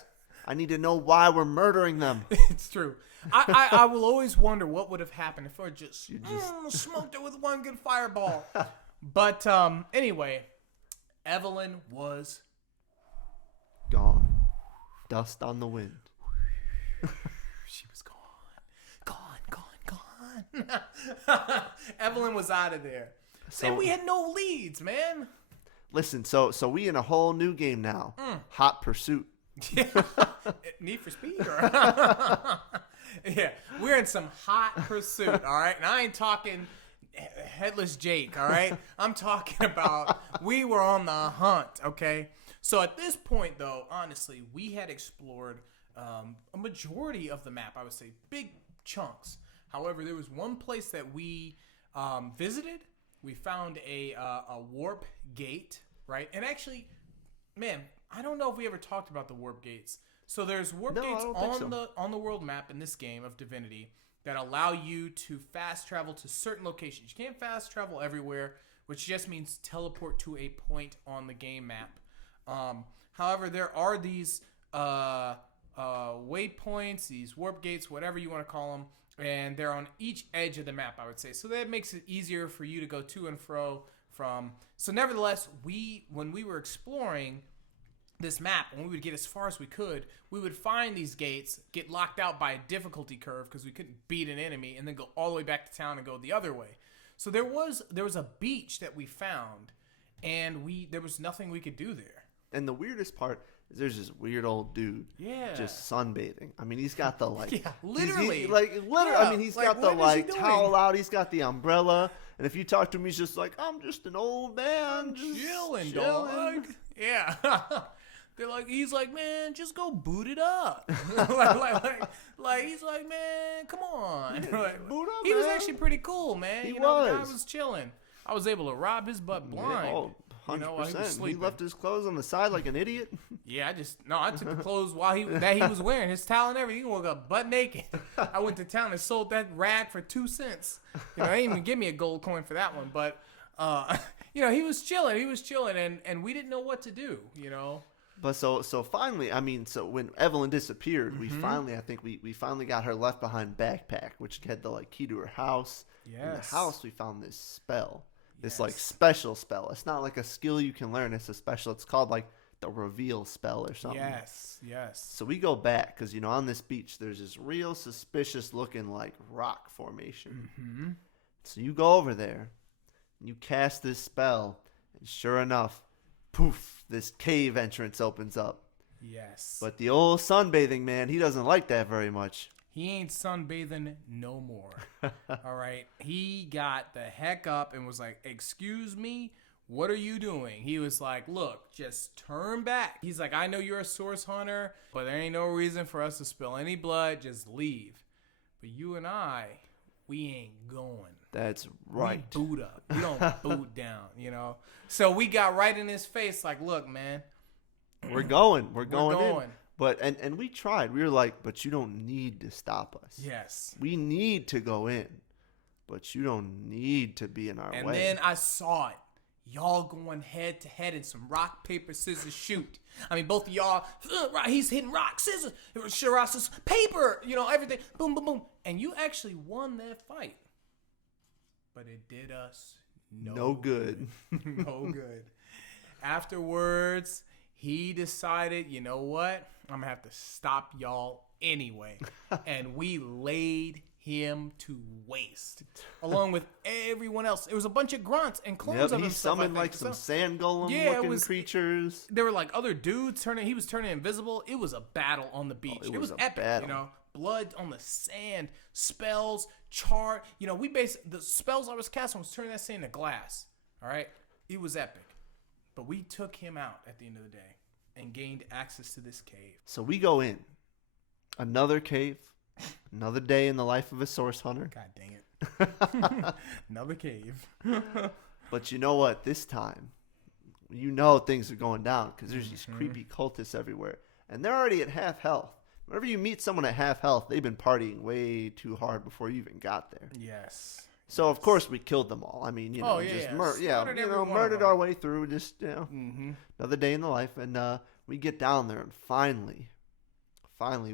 I need to know why we're murdering them. It's true. I will always wonder what would have happened if I just smoked it with one good fireball. But anyway, Evelyn was Gone. Dust on the wind. she was gone. Evelyn was out of there. And we had no leads, man. Listen, so we in a whole new game now. Hot Pursuit. Yeah. Need for Speed? Or yeah, we're in some hot pursuit, all right? And I ain't talking Headless Jake, all right? I'm talking about we were on the hunt, okay? So at this point, though, honestly, we had explored a majority of the map, I would say, big chunks. However, there was one place that we visited. We found a warp gate, right? And actually, man, I don't know if we ever talked about the warp gates. So there's warp gates on the world map in this game of Divinity that allow you to fast travel to certain locations. You can't fast travel everywhere, which just means teleport to a point on the game map. However, there are these waypoints, these warp gates, whatever you want to call them, and they're on each edge of the map, I would say. So that makes it easier for you to go to and fro from. So nevertheless, when we were exploring this map, when we would get as far as we could, we would find these gates, get locked out by a difficulty curve because we couldn't beat an enemy, and then go all the way back to town and go the other way. So there was a beach that we found, and there was nothing we could do there. And the weirdest part is there's this weird old dude, just sunbathing. I mean, he's got the literally, I mean, he's got the towel out. He's got the umbrella, and if you talk to him, he's just like, I'm just an old man, just chilling, dog. Yeah. He's like, man, just go boot it up. He's like, man, come on. Boot up, he was man. actually pretty cool, man. The guy was chilling. I was able to rob his butt blind. Yeah, 100%. He left his clothes on the side like an idiot. Yeah, I took the clothes that he was wearing, his towel and everything. He woke up butt naked. I went to town and sold that rag for 2 cents. They didn't even give me a gold coin for that one, but he was chilling, and we didn't know what to do, But so finally, I mean, so when Evelyn disappeared, we finally got her left behind backpack, which had the key to her house. Yes. In the house, we found this spell, this special spell. It's not like a skill you can learn. It's a special. It's called the reveal spell or something. Yes. So we go back because on this beach there's this real suspicious looking rock formation. Mm-hmm. So you go over there, and you cast this spell, and sure enough, poof, this cave entrance opens up. Yes. But the old sunbathing man, he doesn't like that very much. He ain't sunbathing no more. All right. He got the heck up and was like, excuse me, what are you doing? He was like, look, just turn back. He's like, I know you're a source hunter, but there ain't no reason for us to spill any blood. Just leave. But you and I, we ain't going. That's right. We boot up. We don't boot down, So we got right in his face like, look, man. We're going in. But and we tried. We were like, but you don't need to stop us. Yes. We need to go in, but you don't need to be in our way. And then I saw it. Y'all going head to head in some rock, paper, scissors, shoot. I mean, both of y'all, he's hitting rock, scissors, Shiraz, paper, everything. Boom, boom, boom. And you actually won that fight. But it did us no good. No good. Afterwards, he decided, you know what? I'm going to have to stop y'all anyway. And we laid him to waste, along with everyone else. It was a bunch of grunts and clones of him. He summoned some sand golem looking creatures. There were other dudes he was turning invisible. It was a battle on the beach. It was epic, battle. Blood on the sand, spells, char. The spells I was casting was turning that sand to glass. All right, it was epic. But we took him out at the end of the day and gained access to this cave. So we go in. Another cave. Another day in the life of a source hunter. God dang it. Another cave. But you know what? This time, things are going down because there's these creepy cultists everywhere. And they're already at half health. Whenever you meet someone at half health, they've been partying way too hard before you even got there. Yes. So of course we killed them all. I mean, Slaughtered every one of murdered them. our way through. Just another day in the life, and we get down there, and finally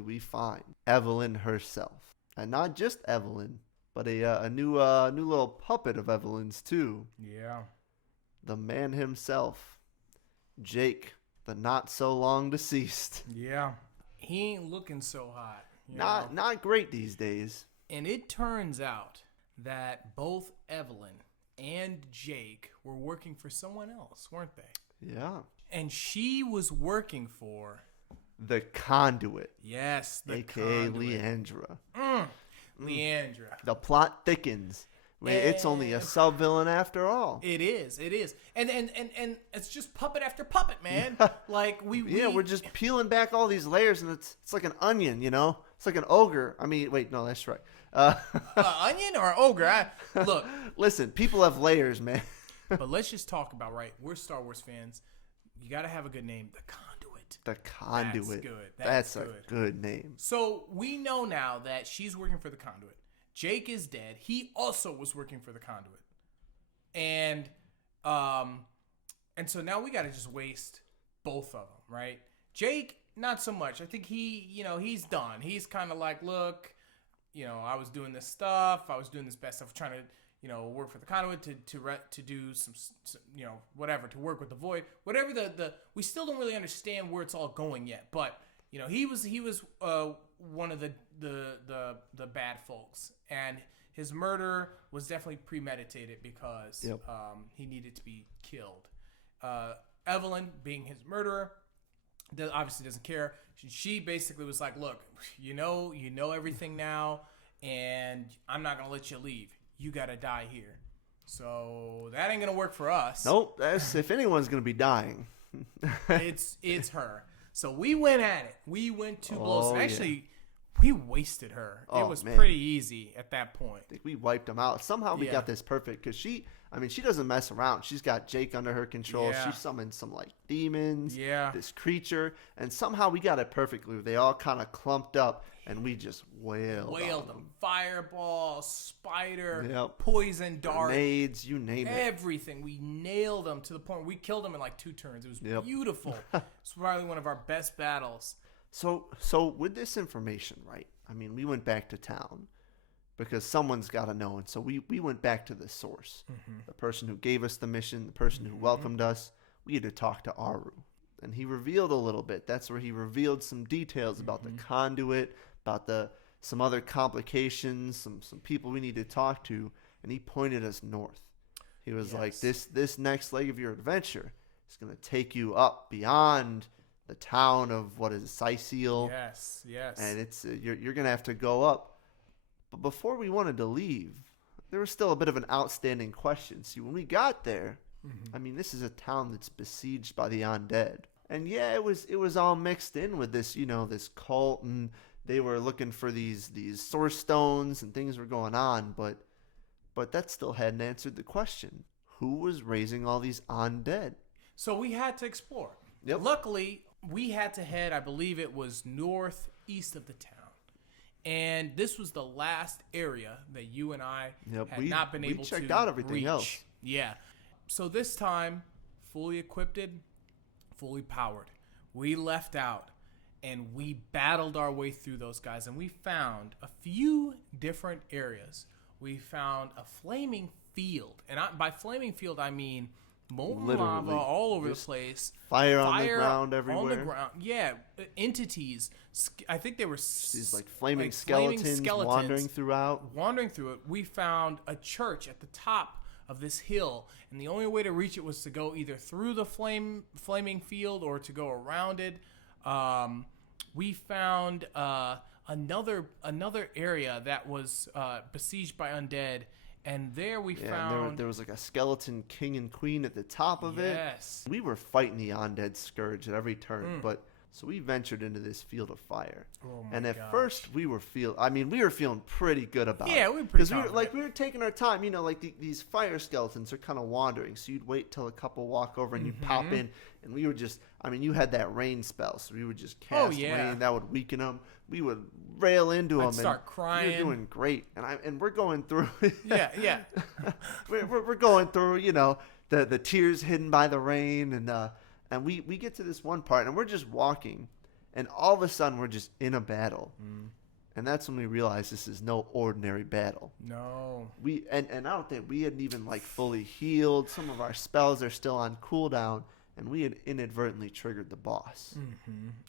we find Evelyn herself, and not just Evelyn, but a new little puppet of Evelyn's too. Yeah. The man himself, Jake, the not so long deceased. Yeah. He ain't looking so hot. You know? Not great these days. And it turns out that both Evelyn and Jake were working for someone else, weren't they? Yeah. And she was working for The Conduit. Yes, the AKA Conduit. Leandra. Leandra. The plot thickens. It's only a sub-villain after all. It is. And it's just puppet after puppet, man. Like we're just peeling back all these layers, and it's like an onion, you know? It's like an ogre. I mean, wait, no, that's right. Onion or ogre? Look. Listen, people have layers, man. But let's just talk about, right, we're Star Wars fans. You got to have a good name. The Conduit. The Conduit. That's good. That's a good name. So we know now that she's working for the Conduit. Jake is dead. He also was working for the Conduit. And so now we got to just waste both of them, right? Jake, not so much. I think he's done. He's kind of like, look, I was doing this stuff. I was doing this best stuff, trying to, work for the Conduit to do some whatever, to work with the Void. Whatever we still don't really understand where it's all going yet. But, he was one of the bad folks, and his murder was definitely premeditated because he needed to be killed. Evelyn, being his murderer, obviously doesn't care. She basically was like, look, you know everything now, and I'm not gonna let you leave. You gotta die here. So that ain't gonna work for us. Nope. That's if anyone's gonna be dying. it's her. So we went at it. We went to blows. And actually, we wasted her. It was pretty easy at that point. I think we wiped them out. Somehow we got this perfect because she doesn't mess around. She's got Jake under her control. Yeah. She summoned some like demons. Yeah. This creature, and somehow we got it perfectly. They all kind of clumped up, and we just wailed them. Fireball, spider, Yep. poison dart, grenades, you name it. everything. We nailed them to the point where we killed them in like 2 turns. It was beautiful. It's probably one of our best battles. So with this information, right? I mean, we went back to town because someone's got to know, and so we went back to the source, the person who gave us the mission, the person who welcomed us. We had to talk to Aru, and he revealed a little bit. That's where he revealed some details about the Conduit, about some other complications, some people we need to talk to, and he pointed us north. He was like, this next leg of your adventure is going to take you up beyond the town of what is Sicil. Yes. And it's you're gonna have to go up. But before we wanted to leave, there was still a bit of an outstanding question. See, when we got there, I mean, this is a town that's besieged by the undead, and it was all mixed in with this, this cult, and they were looking for these source stones, and things were going on, but that still hadn't answered the question: who was raising all these undead? So we had to explore. Yep. Luckily, we had to head, I believe it was northeast of the town. And this was the last area that you and I had not been able to checked out everything reach. else. Yeah. So this time, fully equipped, fully powered, we left out and we battled our way through those guys. And we found a few different areas. We found a flaming field. And by flaming field, I mean molten lava all over the place. Fire on the ground everywhere. On the ground. Yeah. Entities. I think they were these like flaming skeletons wandering through it. We found a church at the top of this hill, and the only way to reach it was to go either through the flaming field or to go around it. We found another area that was besieged by undead. And there we found... There was like a skeleton king and queen at the top of it. Yes. We were fighting the undead scourge at every turn. But so we ventured into this field of fire. Oh my and at gosh. first we were feeling pretty good about it. Yeah, we were pretty confident. Because we were taking our time. These fire skeletons are kind of wandering. So you'd wait till a couple walk over and you'd pop in. And we were just... you had that rain spell. So we would just cast rain. That would weaken them. we would rail into him. Start and crying. You're doing great, and we're going through. Yeah. we're going through. You know, the tears hidden by the rain, and we get to this one part, and we're just walking, and all of a sudden we're just in a battle. And that's when we realized this is no ordinary battle. No. And I don't think we hadn't even like fully healed. Some of our spells are still on cooldown, and we had inadvertently triggered the boss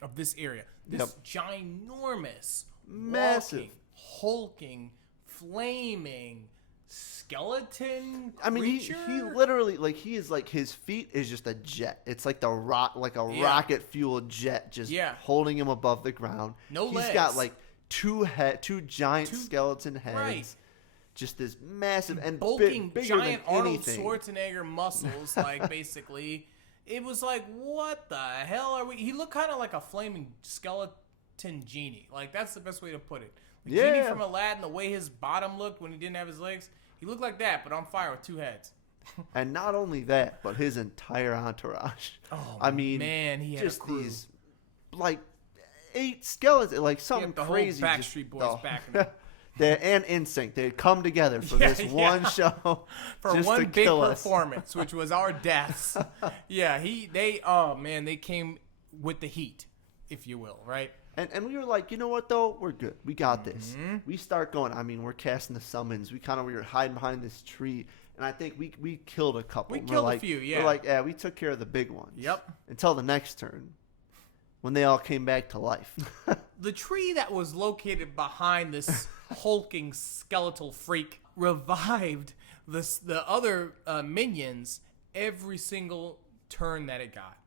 of this area. This ginormous, massive, walking, hulking, flaming skeleton I mean, creature? he literally, like, he is like, his feet is just a jet. It's like a rocket fueled jet, just holding him above the ground. He's legs. Got like two giant skeleton heads. Right. Just this massive and bulking bigger giant than Arnold anything. Schwarzenegger muscles, like basically. It was like, what the hell are we? He looked kind of like a flaming skeleton genie. Like, that's the best way to put it. The genie from Aladdin, the way his bottom looked when he didn't have his legs, he looked like that, but on fire with two heads. And not only that, but his entire entourage. Oh, I mean, man, he had just a crew. these, like, 8 skeletons, like something the crazy. Whole Backstreet Boys backing him. And NSYNC, they'd come together for this one show for just one to big kill us. performance, which was our deaths. They came with the heat, if you will, right? And we were like, you know what though, we're good, we got this. We start going. I mean, we're casting the summons. We were hiding behind this tree, and I think we killed a couple. We killed a few. Yeah, we're like, yeah, we took care of the big ones. Yep. Until the next turn, when they all came back to life. The tree that was located behind this hulking skeletal freak revived the other minions every single turn that it got.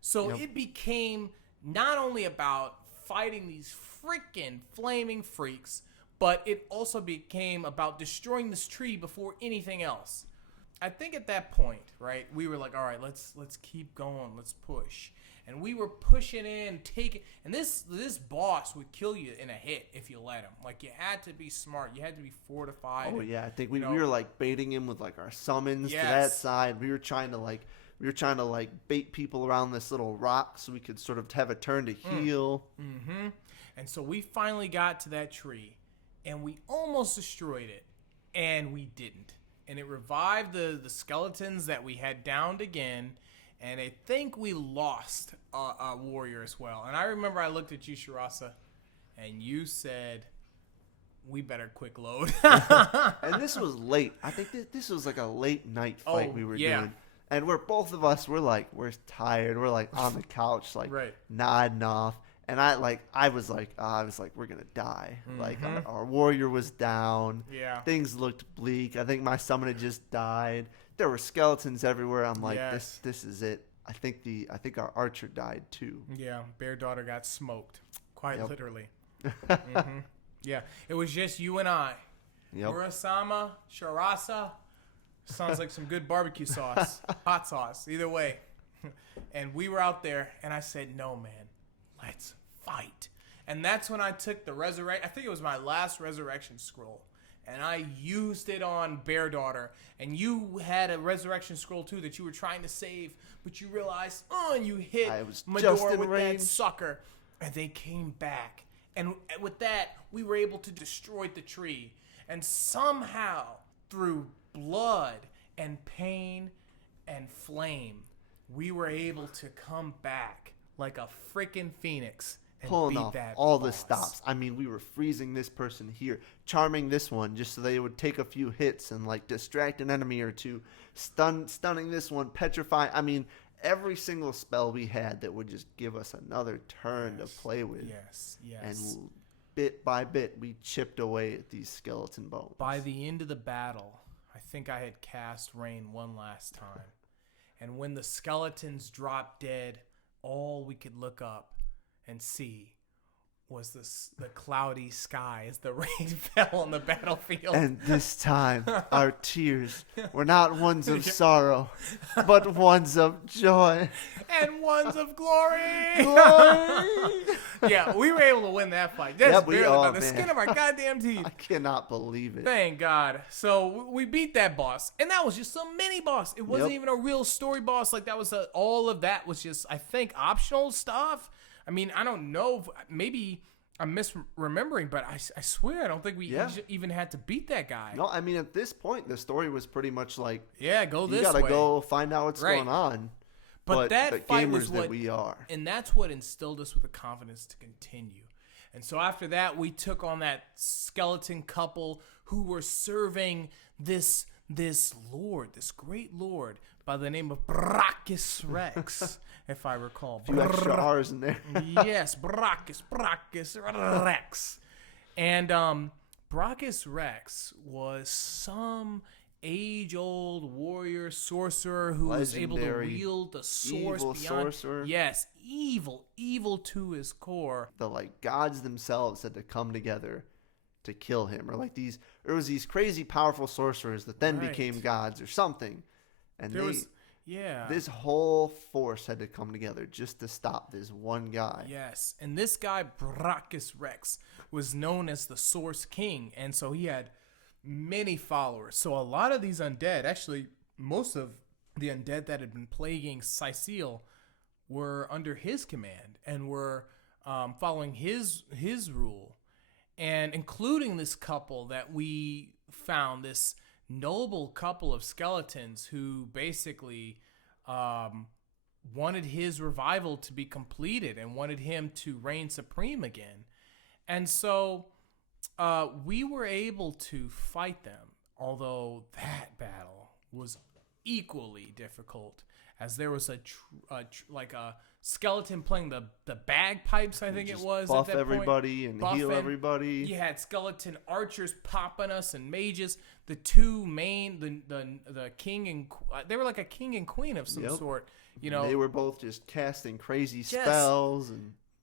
So it became not only about fighting these freaking flaming freaks, but it also became about destroying this tree before anything else. I think at that point, right, we were like, all right, let's keep going, let's push. And we were pushing in, and this boss would kill you in a hit if you let him. Like, you had to be smart, you had to be fortified. Oh yeah, I think we were like baiting him with like our summons to that side. We were trying to bait people around this little rock so we could sort of have a turn to heal. And so we finally got to that tree, and we almost destroyed it, and we didn't. And it revived the skeletons that we had downed again. And I think we lost a warrior as well. And I remember I looked at you, Shirasa, and you said, we better quick load. And this was late. I think this was like a late night fight we were doing. And we're tired. We're like on the couch, like nodding off. And I was like, we're gonna die. Like our warrior was down. Yeah. Things looked bleak. I think my summon had just died. There were skeletons everywhere. I'm like, this is it. I think our archer died too. Yeah, Bear Daughter got smoked, quite literally. Yeah, it was just you and I. Murasama, Shirasa, sounds like some good barbecue sauce, hot sauce, either way. And we were out there, and I said, no, man, let's fight. And that's when I took the I think it was my last resurrection scroll. And I used it on Bear Daughter. And you had a resurrection scroll too that you were trying to save, but you realized, and you hit Medora with that sucker. And they came back. And with that, we were able to destroy the tree. And somehow, through blood and pain and flame, we were able to come back like a freaking phoenix. Pulling off all the stops. I mean, we were freezing this person here, charming this one just so they would take a few hits and like distract an enemy or two, stunning this one, petrify. I mean, every single spell we had that would just give us another turn to play with. Yes. And bit by bit, we chipped away at these skeleton bones. By the end of the battle, I think I had cast Rain one last time. And when the skeletons dropped dead, all we could look up and see was the cloudy sky as the rain fell on the battlefield. And this time, our tears were not ones of sorrow, but ones of joy. And ones of glory. Glory! Yeah, we were able to win that fight. That's barely by the skin of our goddamn teeth. I cannot believe it. Thank God. So we beat that boss. And that was just some mini boss. It wasn't even a real story boss. Like, that was all of that was just, I think, optional stuff. I mean, I don't know. Maybe I'm misremembering, but I swear I don't think we even had to beat that guy. No, I mean, at this point, the story was pretty much like, yeah, go this way. You got to go find out what's going on. But that the fight gamers was what that we are. And that's what instilled us with the confidence to continue. And so after that, we took on that skeleton couple who were serving this great lord by the name of Brachus Rex, if I recall. A few extra R's in there. Yes, Brachus Rex. And Brachus Rex was some age-old warrior sorcerer who was able to wield the source evil beyond. Sorcerer. Yes, evil to his core. The gods themselves had to come together to kill him, or there was these crazy powerful sorcerers that then became gods or something, and this whole force had to come together just to stop this one guy. Yes, and this guy Brachus Rex was known as the Source King, and so he had many followers. So a lot of these undead, actually most of the undead that had been plaguing Sicil, were under his command and were following his rule, and including this couple that we found, this noble couple of skeletons who basically wanted his revival to be completed and wanted him to reign supreme again. And so we were able to fight them, although that battle was equally difficult, as there was a skeleton playing the bagpipes, I think it was. Buff at that everybody point. and heal everybody. You had skeleton archers popping us and mages. The two main, the king and they were like a king and queen of some sort. You know, they were both just casting crazy spells.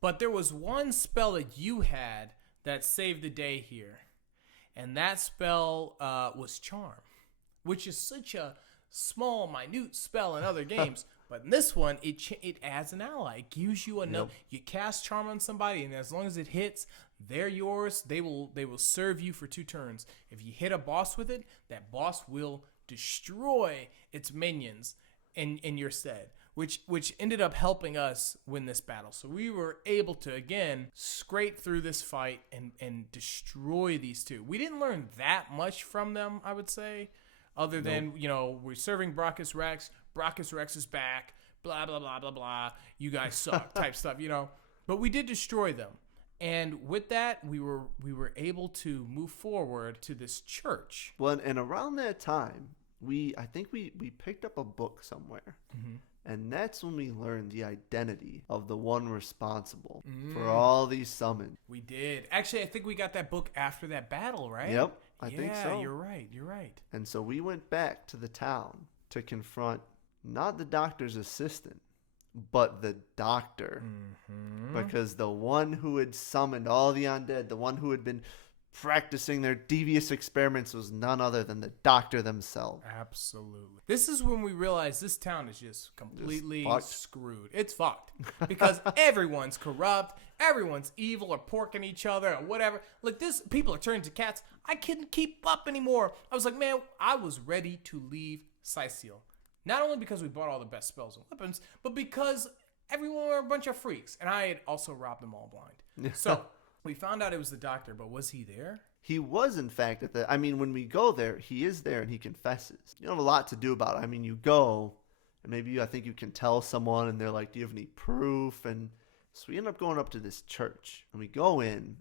But there was one spell that you had that saved the day here, and that spell was Charm, which is such a small, minute spell in other games. But in this one, it adds an ally. It gives you enough. You cast Charm on somebody, and as long as it hits, they're yours. They will serve you for 2 turns. If you hit a boss with it, that boss will destroy its minions in your stead, which ended up helping us win this battle. So we were able to, again, scrape through this fight and destroy these two. We didn't learn that much from them, I would say, other than, we're serving Brachus Rex. Brachus Rex is back, blah, blah, blah, blah, blah. You guys suck type stuff, But we did destroy them. And with that, we were able to move forward to this church. Well, and around that time, I think we picked up a book somewhere. Mm-hmm. And that's when we learned the identity of the one responsible for all these summons. We did. Actually, I think we got that book after that battle, right? Yep, I think so. Yeah, you're right. And so we went back to the town to confront not the doctor's assistant, but the doctor. Mm-hmm. Because the one who had summoned all the undead, the one who had been practicing their devious experiments, was none other than the doctor themselves. Absolutely. This is when we realized this town is just completely screwed. It's fucked. Because everyone's corrupt, everyone's evil or porking each other or whatever. Like, people are turning to cats. I couldn't keep up anymore. I was like, man, I was ready to leave Sicil. Not only because we bought all the best spells and weapons, but because everyone were a bunch of freaks. And I had also robbed them all blind. So we found out it was the doctor, but was he there? He was, in fact, when we go there, he is there and he confesses. You don't have a lot to do about it. I mean, you go, and maybe I think you can tell someone, and they're like, do you have any proof? And so we end up going up to this church, and we go in,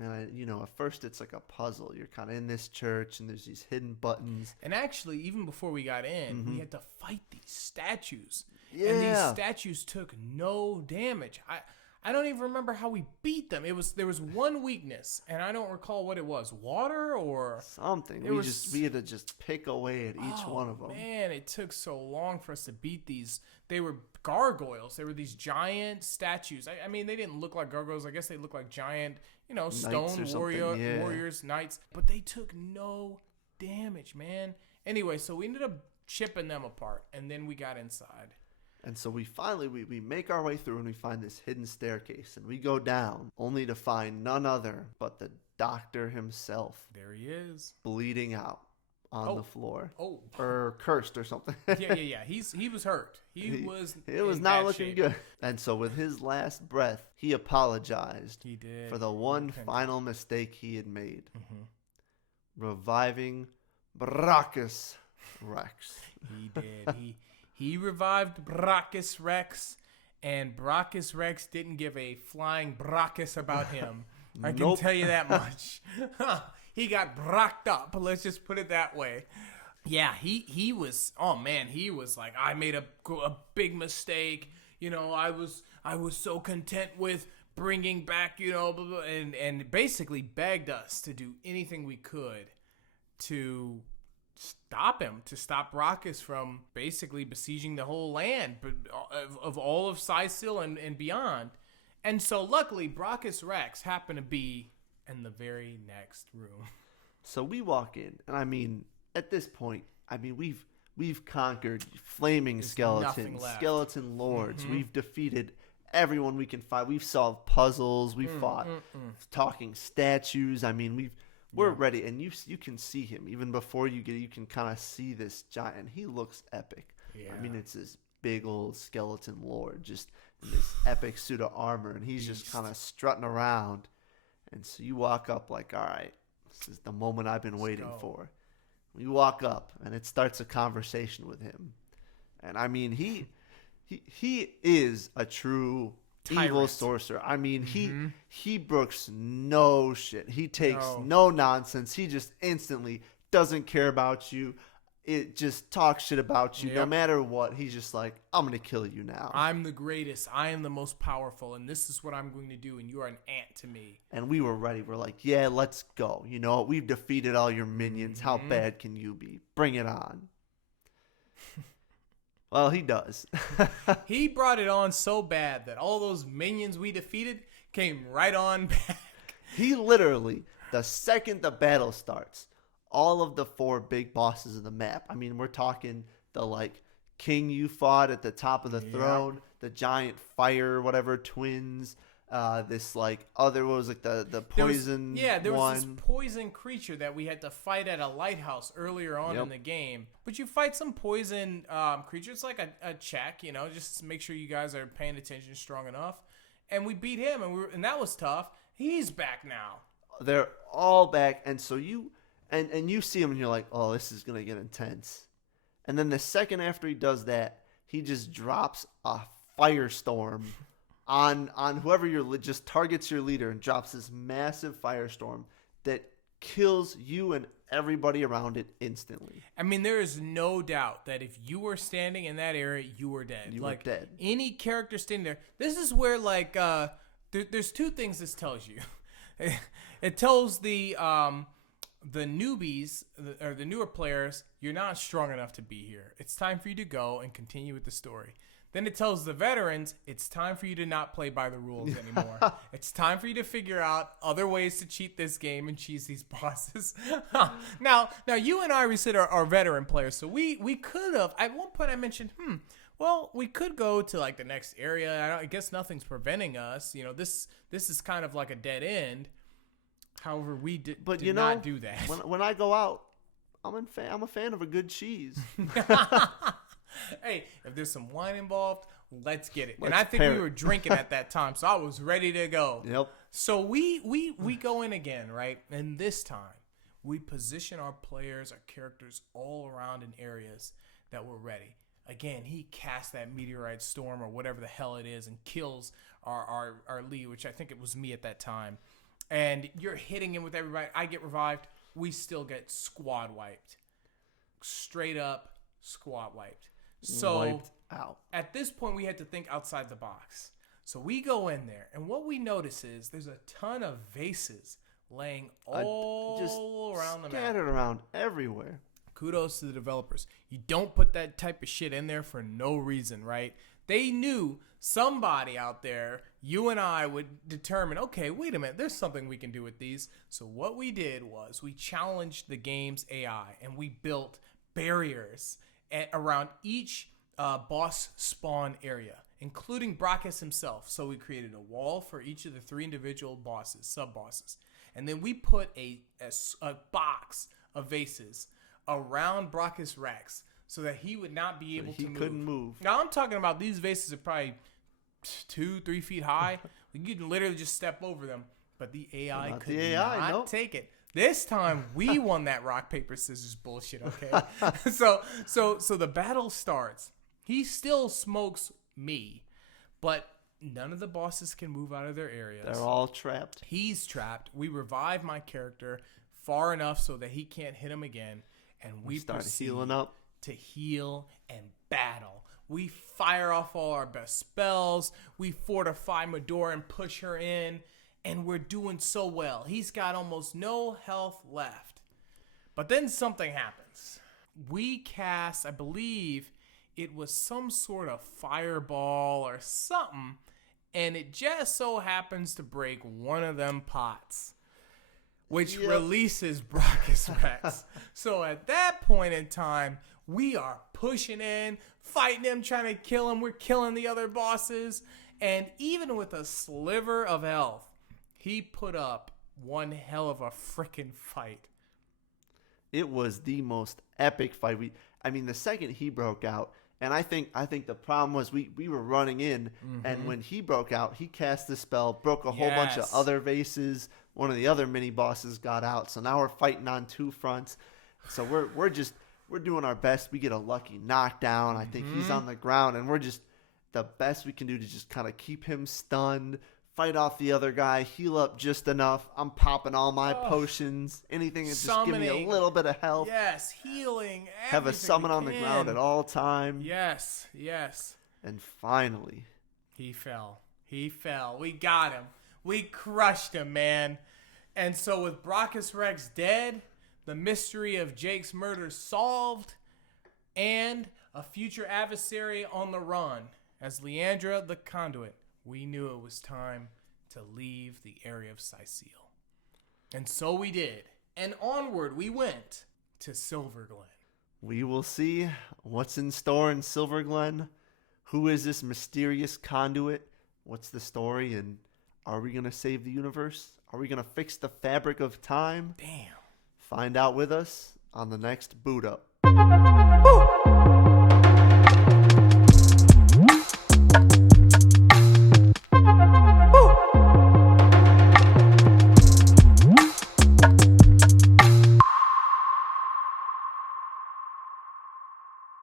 and at first it's like a puzzle. You're kind of in this church, and there's these hidden buttons. And actually, even before we got in, we had to fight these statues. Yeah. And these statues took no damage. I don't even remember how we beat them. There was one weakness, and I don't recall what it was. Water or something. We had to just pick away at each one of them. Man, it took so long for us to beat these. They were gargoyles. They were these giant statues. I mean, they didn't look like gargoyles. I guess they looked like giant, stone warriors, knights. But they took no damage, man. Anyway, so we ended up chipping them apart, and then we got inside. And so we finally, we make our way through, and we find this hidden staircase, and we go down, only to find none other but the doctor himself. There he is. Bleeding out on the floor. Oh. Or cursed or something. Yeah. He was hurt. It was not looking good. And so with his last breath, he apologized He did. for the one final mistake he had made. Reviving Brachus Rex. He did. He revived Brachus Rex, and Brachus Rex didn't give a flying Brachus about him. I can tell you that much. He got brocked up. Let's just put it that way. Yeah, he was. Oh man, he was like, I made a big mistake. I was so content with bringing back, blah, blah, and basically begged us to do anything we could to stop him, to stop Brachus from basically besieging the whole land, but of all of Sicil and beyond. And so luckily, Brachus Rex happened to be in the very next room. So we walk in, and I mean, at this point, we've conquered flaming skeletons, skeleton lords. We've defeated everyone we can fight. We've solved puzzles. We've fought talking statues. I mean, we're ready, and you can see him even before you can kind of see this giant. He looks epic. Yeah. I mean, it's this big old skeleton lord just in this epic suit of armor, and he's just kind of strutting around. And so you walk up like, all right, this is the moment I've been waiting for. We walk up, and it starts a conversation with him. And I mean, he is a true evil sorcerer. I mean, he brooks no shit. He takes no nonsense. He just instantly doesn't care about you. It just talks shit about you no matter what. He's just like, I'm going to kill you now. I'm the greatest. I am the most powerful, and this is what I'm going to do, and you are an ant to me. And we were ready. We're like, yeah, let's go. We've defeated all your minions. How bad can you be? Bring it on. Well, he does. He brought it on so bad that all those minions we defeated came right on back. He literally, the second the battle starts, all of the 4 big bosses of the map. I mean, we're talking the king you fought at the top of the throne, the giant fire, whatever, twins, this other, what was the poison there was this poison creature that we had to fight at a lighthouse earlier on in the game. But you fight some poison creature. It's like a check, just to make sure you guys are paying attention strong enough. And we beat him, and that was tough. He's back now. They're all back, and so you see him, and you're like, oh, this is gonna get intense. And then the second after he does that, he just drops a firestorm on whoever just targets your leader and drops this massive firestorm that kills you and everybody around it instantly. I mean, there is no doubt that if you were standing in that area, you were dead. You were dead. Any character standing there. This is where there's 2 things this tells you. It tells the newbies or the newer players, you're not strong enough to be here. It's time for you to go and continue with the story. Then it tells the veterans, it's time for you to not play by the rules anymore. It's time for you to figure out other ways to cheat this game and cheese these bosses. Now you and I, we said are veteran players, so we could have, at one point I mentioned, well, we could go to the next area. I guess nothing's preventing us. This is kind of like a dead end. However, we did not do that. When I go out, I'm a fan of a good cheese. Hey, if there's some wine involved, let's get it. And I think we were drinking at that time, so I was ready to go. Yep. So we go in again, right? And this time, we position our players, our characters all around in areas that we're ready. Again, he casts that meteorite storm or whatever the hell it is and kills our lead, which I think it was me at that time. And you're hitting him with everybody. I get revived. We still get squad wiped. Straight up squad wiped. So wiped out. At this point, we had to think outside the box. So we go in there, and what we notice is there's a ton of vases laying all around the map. Scattered around everywhere. Kudos to the developers. You don't put that type of shit in there for no reason, right? They knew somebody out there, you and I, would determine, okay, wait a minute, there's something we can do with these. So what we did was we challenged the game's AI, and we built barriers around each boss spawn area, including Brachus himself. So we created a wall for each of the 3 individual bosses, sub-bosses. And then we put a box of vases around Brachus Rex so that he would not be able to move. He couldn't move. Now, I'm talking about these vases are probably 2-3 feet high. You can literally just step over them. But the AI could not take it. This time, we won that rock, paper, scissors bullshit, okay? So the battle starts. He still smokes me, but none of the bosses can move out of their areas. They're all trapped. He's trapped. We revive my character far enough so that he can't hit him again, and we start proceed healing up to heal and battle. We fire off all our best spells. We fortify Medora and push her in, and we're doing so well. He's got almost no health left. But then something happens. We cast, I believe it was some sort of fireball or something, and it just so happens to break one of them pots, which releases Brachus Rex. So at that point in time, we are pushing in, fighting him, trying to kill him. We're killing the other bosses. And even with a sliver of health, he put up one hell of a freaking fight. It was the most epic fight. The second he broke out, and I think the problem was we were running in, and when he broke out, he cast the spell, broke a whole bunch of other vases. One of the other mini bosses got out, so now we're fighting on two fronts. So we're doing our best. We get a lucky knockdown. I think he's on the ground, and we're just the best we can do to just kind of keep him stunned, fight off the other guy, heal up just enough. I'm popping all my potions, anything that just give me a little bit of health. Yes, healing. Have a summon on the ground at all time. Yes. And finally, he fell. We got him. We crushed him, man. And so with Brachus Rex dead, the mystery of Jake's murder solved, and a future adversary on the run, as Leandra the Conduit, we knew it was time to leave the area of Sicile. And so we did. And onward we went to Silver Glen. We will see what's in store in Silver Glen. Who is this mysterious conduit? What's the story? And are we going to save the universe? Are we going to fix the fabric of time? Damn. Find out with us on the next Boot Up.